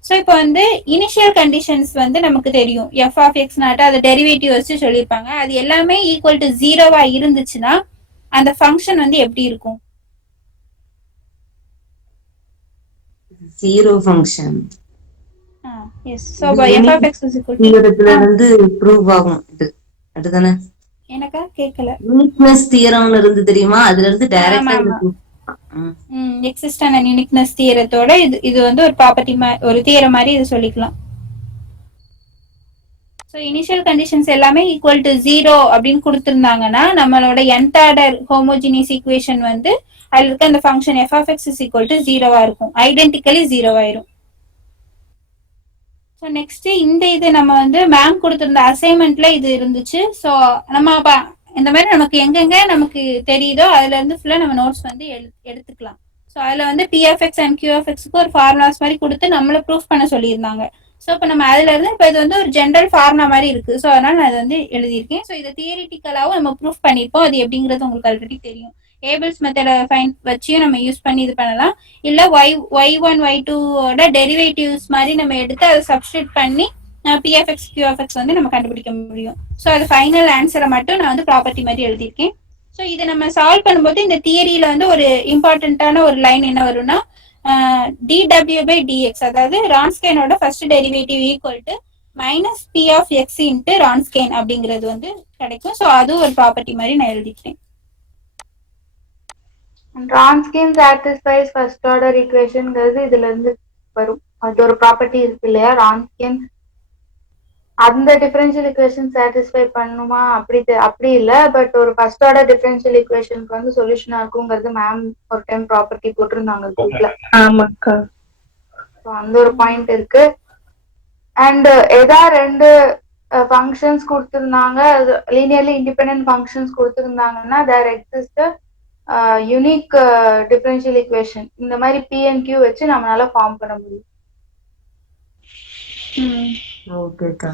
ஸோ இப்போ வந்து இனிஷியல் கண்டிஷன்ஸ் வந்து நமக்கு தெரியும். எஃப் ஆஃப் எக்ஸ் நாட் அதை டெரிவேட்டிவ் வச்சு சொல்லியிருப்பாங்க. அது எல்லாமே ஈக்குவல் டு 0வா இருந்துச்சுன்னா அந்த ஃபங்க்ஷன் வந்து எப்படி இருக்கும்? Zero function. Yes. So f of x is equal to இந்த இடத்துல இருந்து ப்ரூவ் ஆகும். இது அதுதானே? எனக்கா கேட்கல. யூனிக்னஸ் தியரம்னு இருந்து தெரியுமா? அதுல இருந்து டைரக்டா எக்ஸிஸ்டன்ட் அண்ட் யூனிக்னஸ் தியரத்தோட இது வந்து ஒரு ப்ராப்பர்ட்டி ஒரு தியரம் மாதிரி இது சொல்லிக்கலாம். ஸோ இனிஷியல் கண்டிஷன்ஸ் எல்லாமே ஈக்குவல் டு 0 அப்படின்னு கொடுத்துருந்தாங்கன்னா நம்மளோட nth ஆர்டர் ஹோமோஜினியஸ் ஈக்குவேஷன் வந்து அதுல இருக்க அந்த function f of x is equal to 0வா இருக்கும். ஐடென்டிக்கலி 0 ஆயிரும். ஸோ நெக்ஸ்ட் இந்த இது நம்ம வந்து மேம் கொடுத்திருந்த அசைன்மெண்ட்ல இது இருந்துச்சு. ஸோ நம்ம இந்த மாதிரி நமக்கு எங்கெங்க நமக்கு தெரியுதோ அதுல இருந்து ஃபுல்லா நம்ம நோட்ஸ் வந்து எடுத்துக்கலாம். ஸோ அதில் வந்து பிஎஃப்எக்ஸ் அண்ட் கியூஎஃப்எக்ஸ்க்கு ஒரு ஃபார்முலாஸ் மாதிரி கொடுத்து நம்மளை ப்ரூஃப் பண்ண சொல்லியிருந்தாங்க. ஸோ இப்போ நம்ம அதுல இருந்து இப்போ இது வந்து ஒரு ஜென்ரல் ஃபார்முலா மாதிரி இருக்கு. ஸோ அதனால நான் இது வந்து எழுதியிருக்கேன். ஸோ இதை தியரிட்டிக்கலாவும் நம்ம ப்ரூஃப் பண்ணியிருப்போம். அது எப்படிங்கிறது உங்களுக்கு ஆல்ரெடி தெரியும். ஏபிள்ஸ் மெத்தடை ஃபைன் வச்சியும் நம்ம யூஸ் பண்ணி இது பண்ணலாம். இல்லை ஒய்1 ஒய்2ஓட டெரிவேட்டிவ்ஸ் மாதிரி நம்ம எடுத்து அதை சப்ஸ்டியூட் பண்ணி பிஎஃப்எக்ஸ் கியூஎஃப்எக்ஸ் வந்து நம்ம கண்டுபிடிக்க முடியும். ஸோ அது ஃபைனல் ஆன்சரை மட்டும் நான் வந்து ப்ராப்பர்ட்டி மாதிரி எழுதியிருக்கேன். ஸோ இதை நம்ம சால்வ் பண்ணும்போது இந்த தியரியில வந்து ஒரு இம்பார்ட்டன்டான ஒரு லைன் என்ன வரும்னா dw by dx, அதாவது ரான்ஸ்கேனோட first derivative equal to minus p of x into Wronskian அப்படிங்கிறது வந்து கிடைக்கும். ஸோ அதுவும் ஒரு ப்ராப்பர்ட்டி மாதிரி நான் எழுதிக்கிறேன். Wronskian satisfies first order equationங்கிறது இதுல இருந்து வரும். அது ஒரு ப்ராப்பர்ட்டி இருக்கு இல்லையா, Wronskian. அந்த டிஃபரன்ஷியல் ஈக்குவேஷன் சாட்டிஸ்ஃபை பண்ணுமா அப்படி இல்ல, பட் ஒரு ஃபர்ஸ்ட் ஆர்டர் டிஃபரன்ஷியல் ஈக்குவேஷனுக்கு வந்து சொல்யூஷனா இருக்குங்கிறது மேம் ஒரு டைம் ப்ராப்பர்ட்டி போட்டிருந்தாங்க குரூப்ல. ஆமாக்கா. ஸோ அந்த ஒரு பாயிண்ட் இருக்கு. அண்ட் ஏதா ரெண்டு ஃபங்க்ஷன்ஸ் கொடுத்துருந்தாங்க, லீனியர்லி இண்டிபெண்டன்ட் ஃபங்க்ஷன்ஸ் கொடுத்துருந்தாங்கன்னா there exist unique differential equation. இந்த மாதிரி பி அண்ட் கியூ வச்சு நம்மளால ஃபார்ம் பண்ண முடியும். ஓகேக்கா.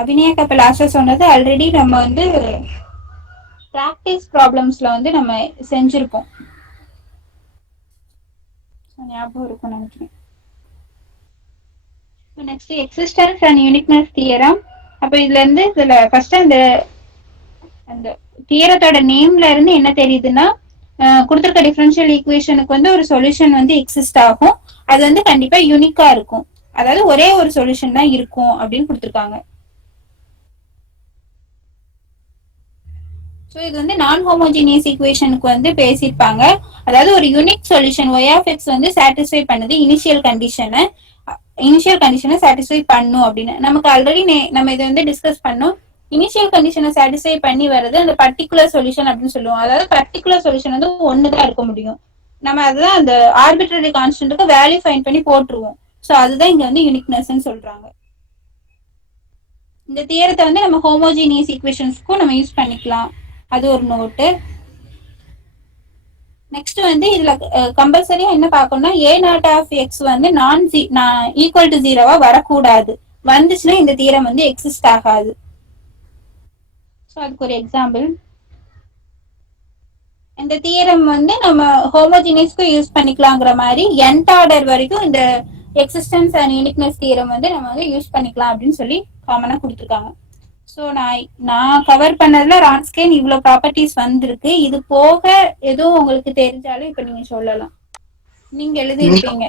அபிநயாக்கா இப்ப லாஸ்டா சொன்னது ஆல்ரெடி நம்ம வந்து பிராக்டிஸ் ப்ராப்ளம்ஸ்ல வந்து நம்ம செஞ்சிருப்போம். ஞாபகம் இருக்கும் நினைக்கிறேன். Next existence and uniqueness theorem. அப்ப இதுல ஃபர்ஸ்ட் அந்த தியரத்தோட நேம்ல இருந்து என்ன தெரியுதுன்னா, கொடுத்துருக்க டிஃபரன்ஷியல் ஈக்குவேஷனுக்கு வந்து ஒரு சொல்யூஷன் வந்து எக்ஸிஸ்ட் ஆகும். அது வந்து கண்டிப்பா யூனிக்கா இருக்கும். அதாவது ஒரே ஒரு சொல்யூஷன் தான் இருக்கும் அப்படின்னு கொடுத்துருக்காங்க. ஸோ இது வந்து நான் ஹோமோஜினியஸ் ஈக்குவேஷனுக்கு வந்து பேசியிருப்பாங்க. அதாவது ஒரு unique solution y of x வந்து சாட்டிஸ்ஃபை பண்ணுது இனிஷியல் கண்டிஷனை சாட்டிஸ்ஃபை பண்ணும் அப்படின்னு நமக்கு ஆல்ரெடி நம்ம இதை வந்து டிஸ்கஸ் பண்ணோம். இனிஷியல் கண்டிஷனை சாட்டிஸ்ஃபை பண்ணி வர்றது அந்த பர்டிகுலர் சொல்யூஷன் அப்படின்னு சொல்லுவோம். அதாவது பர்டிகுலர் சொல்யூஷன் வந்து ஒண்ணுதான் இருக்க முடியும். நம்ம அதுதான் அந்த ஆர்பிட்ரரி கான்ஸ்டன்ட்டுக்கு வேல்யூ ஃபைண்ட் பண்ணி போட்டுருவோம். ஸோ அதுதான் இங்க வந்து யூனிக்னஸ் சொல்றாங்க. இந்த தியரத்தை வந்து நம்ம ஹோமோஜினியஸ் ஈக்குவேஷன்ஸ்க்கும் நம்ம யூஸ் பண்ணிக்கலாம். அது ஒரு நோட்டு. நெக்ஸ்ட் வந்து இதுல கம்பல்சரியா என்ன பார்க்கணும்னா ஏ நாட் ஆஃப் எக்ஸ் வந்து ஈக்குவல் டு 0வா வரக்கூடாது. வந்துச்சுன்னா இந்த தியரம் வந்து எக்ஸிஸ்ட் ஆகாது. ஸோ அதுக்கு ஒரு எக்ஸாம்பிள். இந்த தியரம் வந்து நம்ம ஹோமோஜினியஸ்க்கும் யூஸ் பண்ணிக்கலாங்கிற மாதிரி nth ஆர்டர் வரைக்கும் இந்த எக்ஸிஸ்டன்ஸ் அண்ட் யூனிக்னஸ் தியரம் வந்து நம்ம வந்து யூஸ் பண்ணிக்கலாம் அப்படின்னு சொல்லி காமனா கொடுத்துருக்காங்க. ஸோ நான் கவர் பண்ணதுல ரான்ஸ்கேன் இவ்வளவு ப்ராப்பர்ட்டிஸ் வந்திருக்கு. இது போக எதுவும் உங்களுக்கு தெரிஞ்சாலும் இப்ப நீங்க சொல்லலாம். நீங்க எழுதிருப்பீங்க.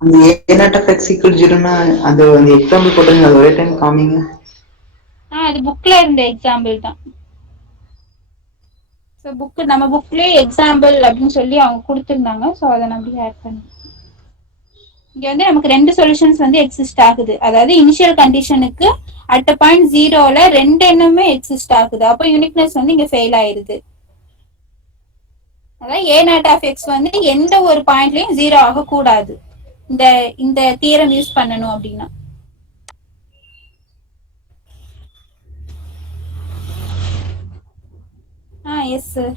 அந்த a not of x equal 0னா அது அந்த எக்ஸாம்பிள் போடுங்க, அது ஒரே டைம் காமிங்க. அது புக்ல இருந்த எக்ஸாம்பிள் தான். ஸோ நம்ம புக்லயே எக்ஸாம்பிள் அப்படின்னு சொல்லி அவங்க கொடுத்துருந்தாங்க. ஸோ அதை நம்ம ஆட் பண்ணி இங்க வந்து நமக்கு ரெண்டு சொல்யூஷன்ஸ் வந்து எக்ஸிஸ்ட் ஆகுது. அதாவது இனிஷியல் கண்டிஷனுக்கு அட் பாயிண்ட் 0ல ரெண்டு எண்ணுமே எக்ஸிஸ்ட் ஆகுது. அப்போ யூனிக்னஸ் வந்து இங்க ஃபெயில் ஆயிருது. அதாவது ஏ நாட் ஆஃப் எக்ஸ் வந்து எந்த ஒரு பாயிண்ட்லயும் 0 ஆகக்கூடாது இந்த தியரம் யூஸ் பண்ணணும் அப்படின்னா. Yes sir.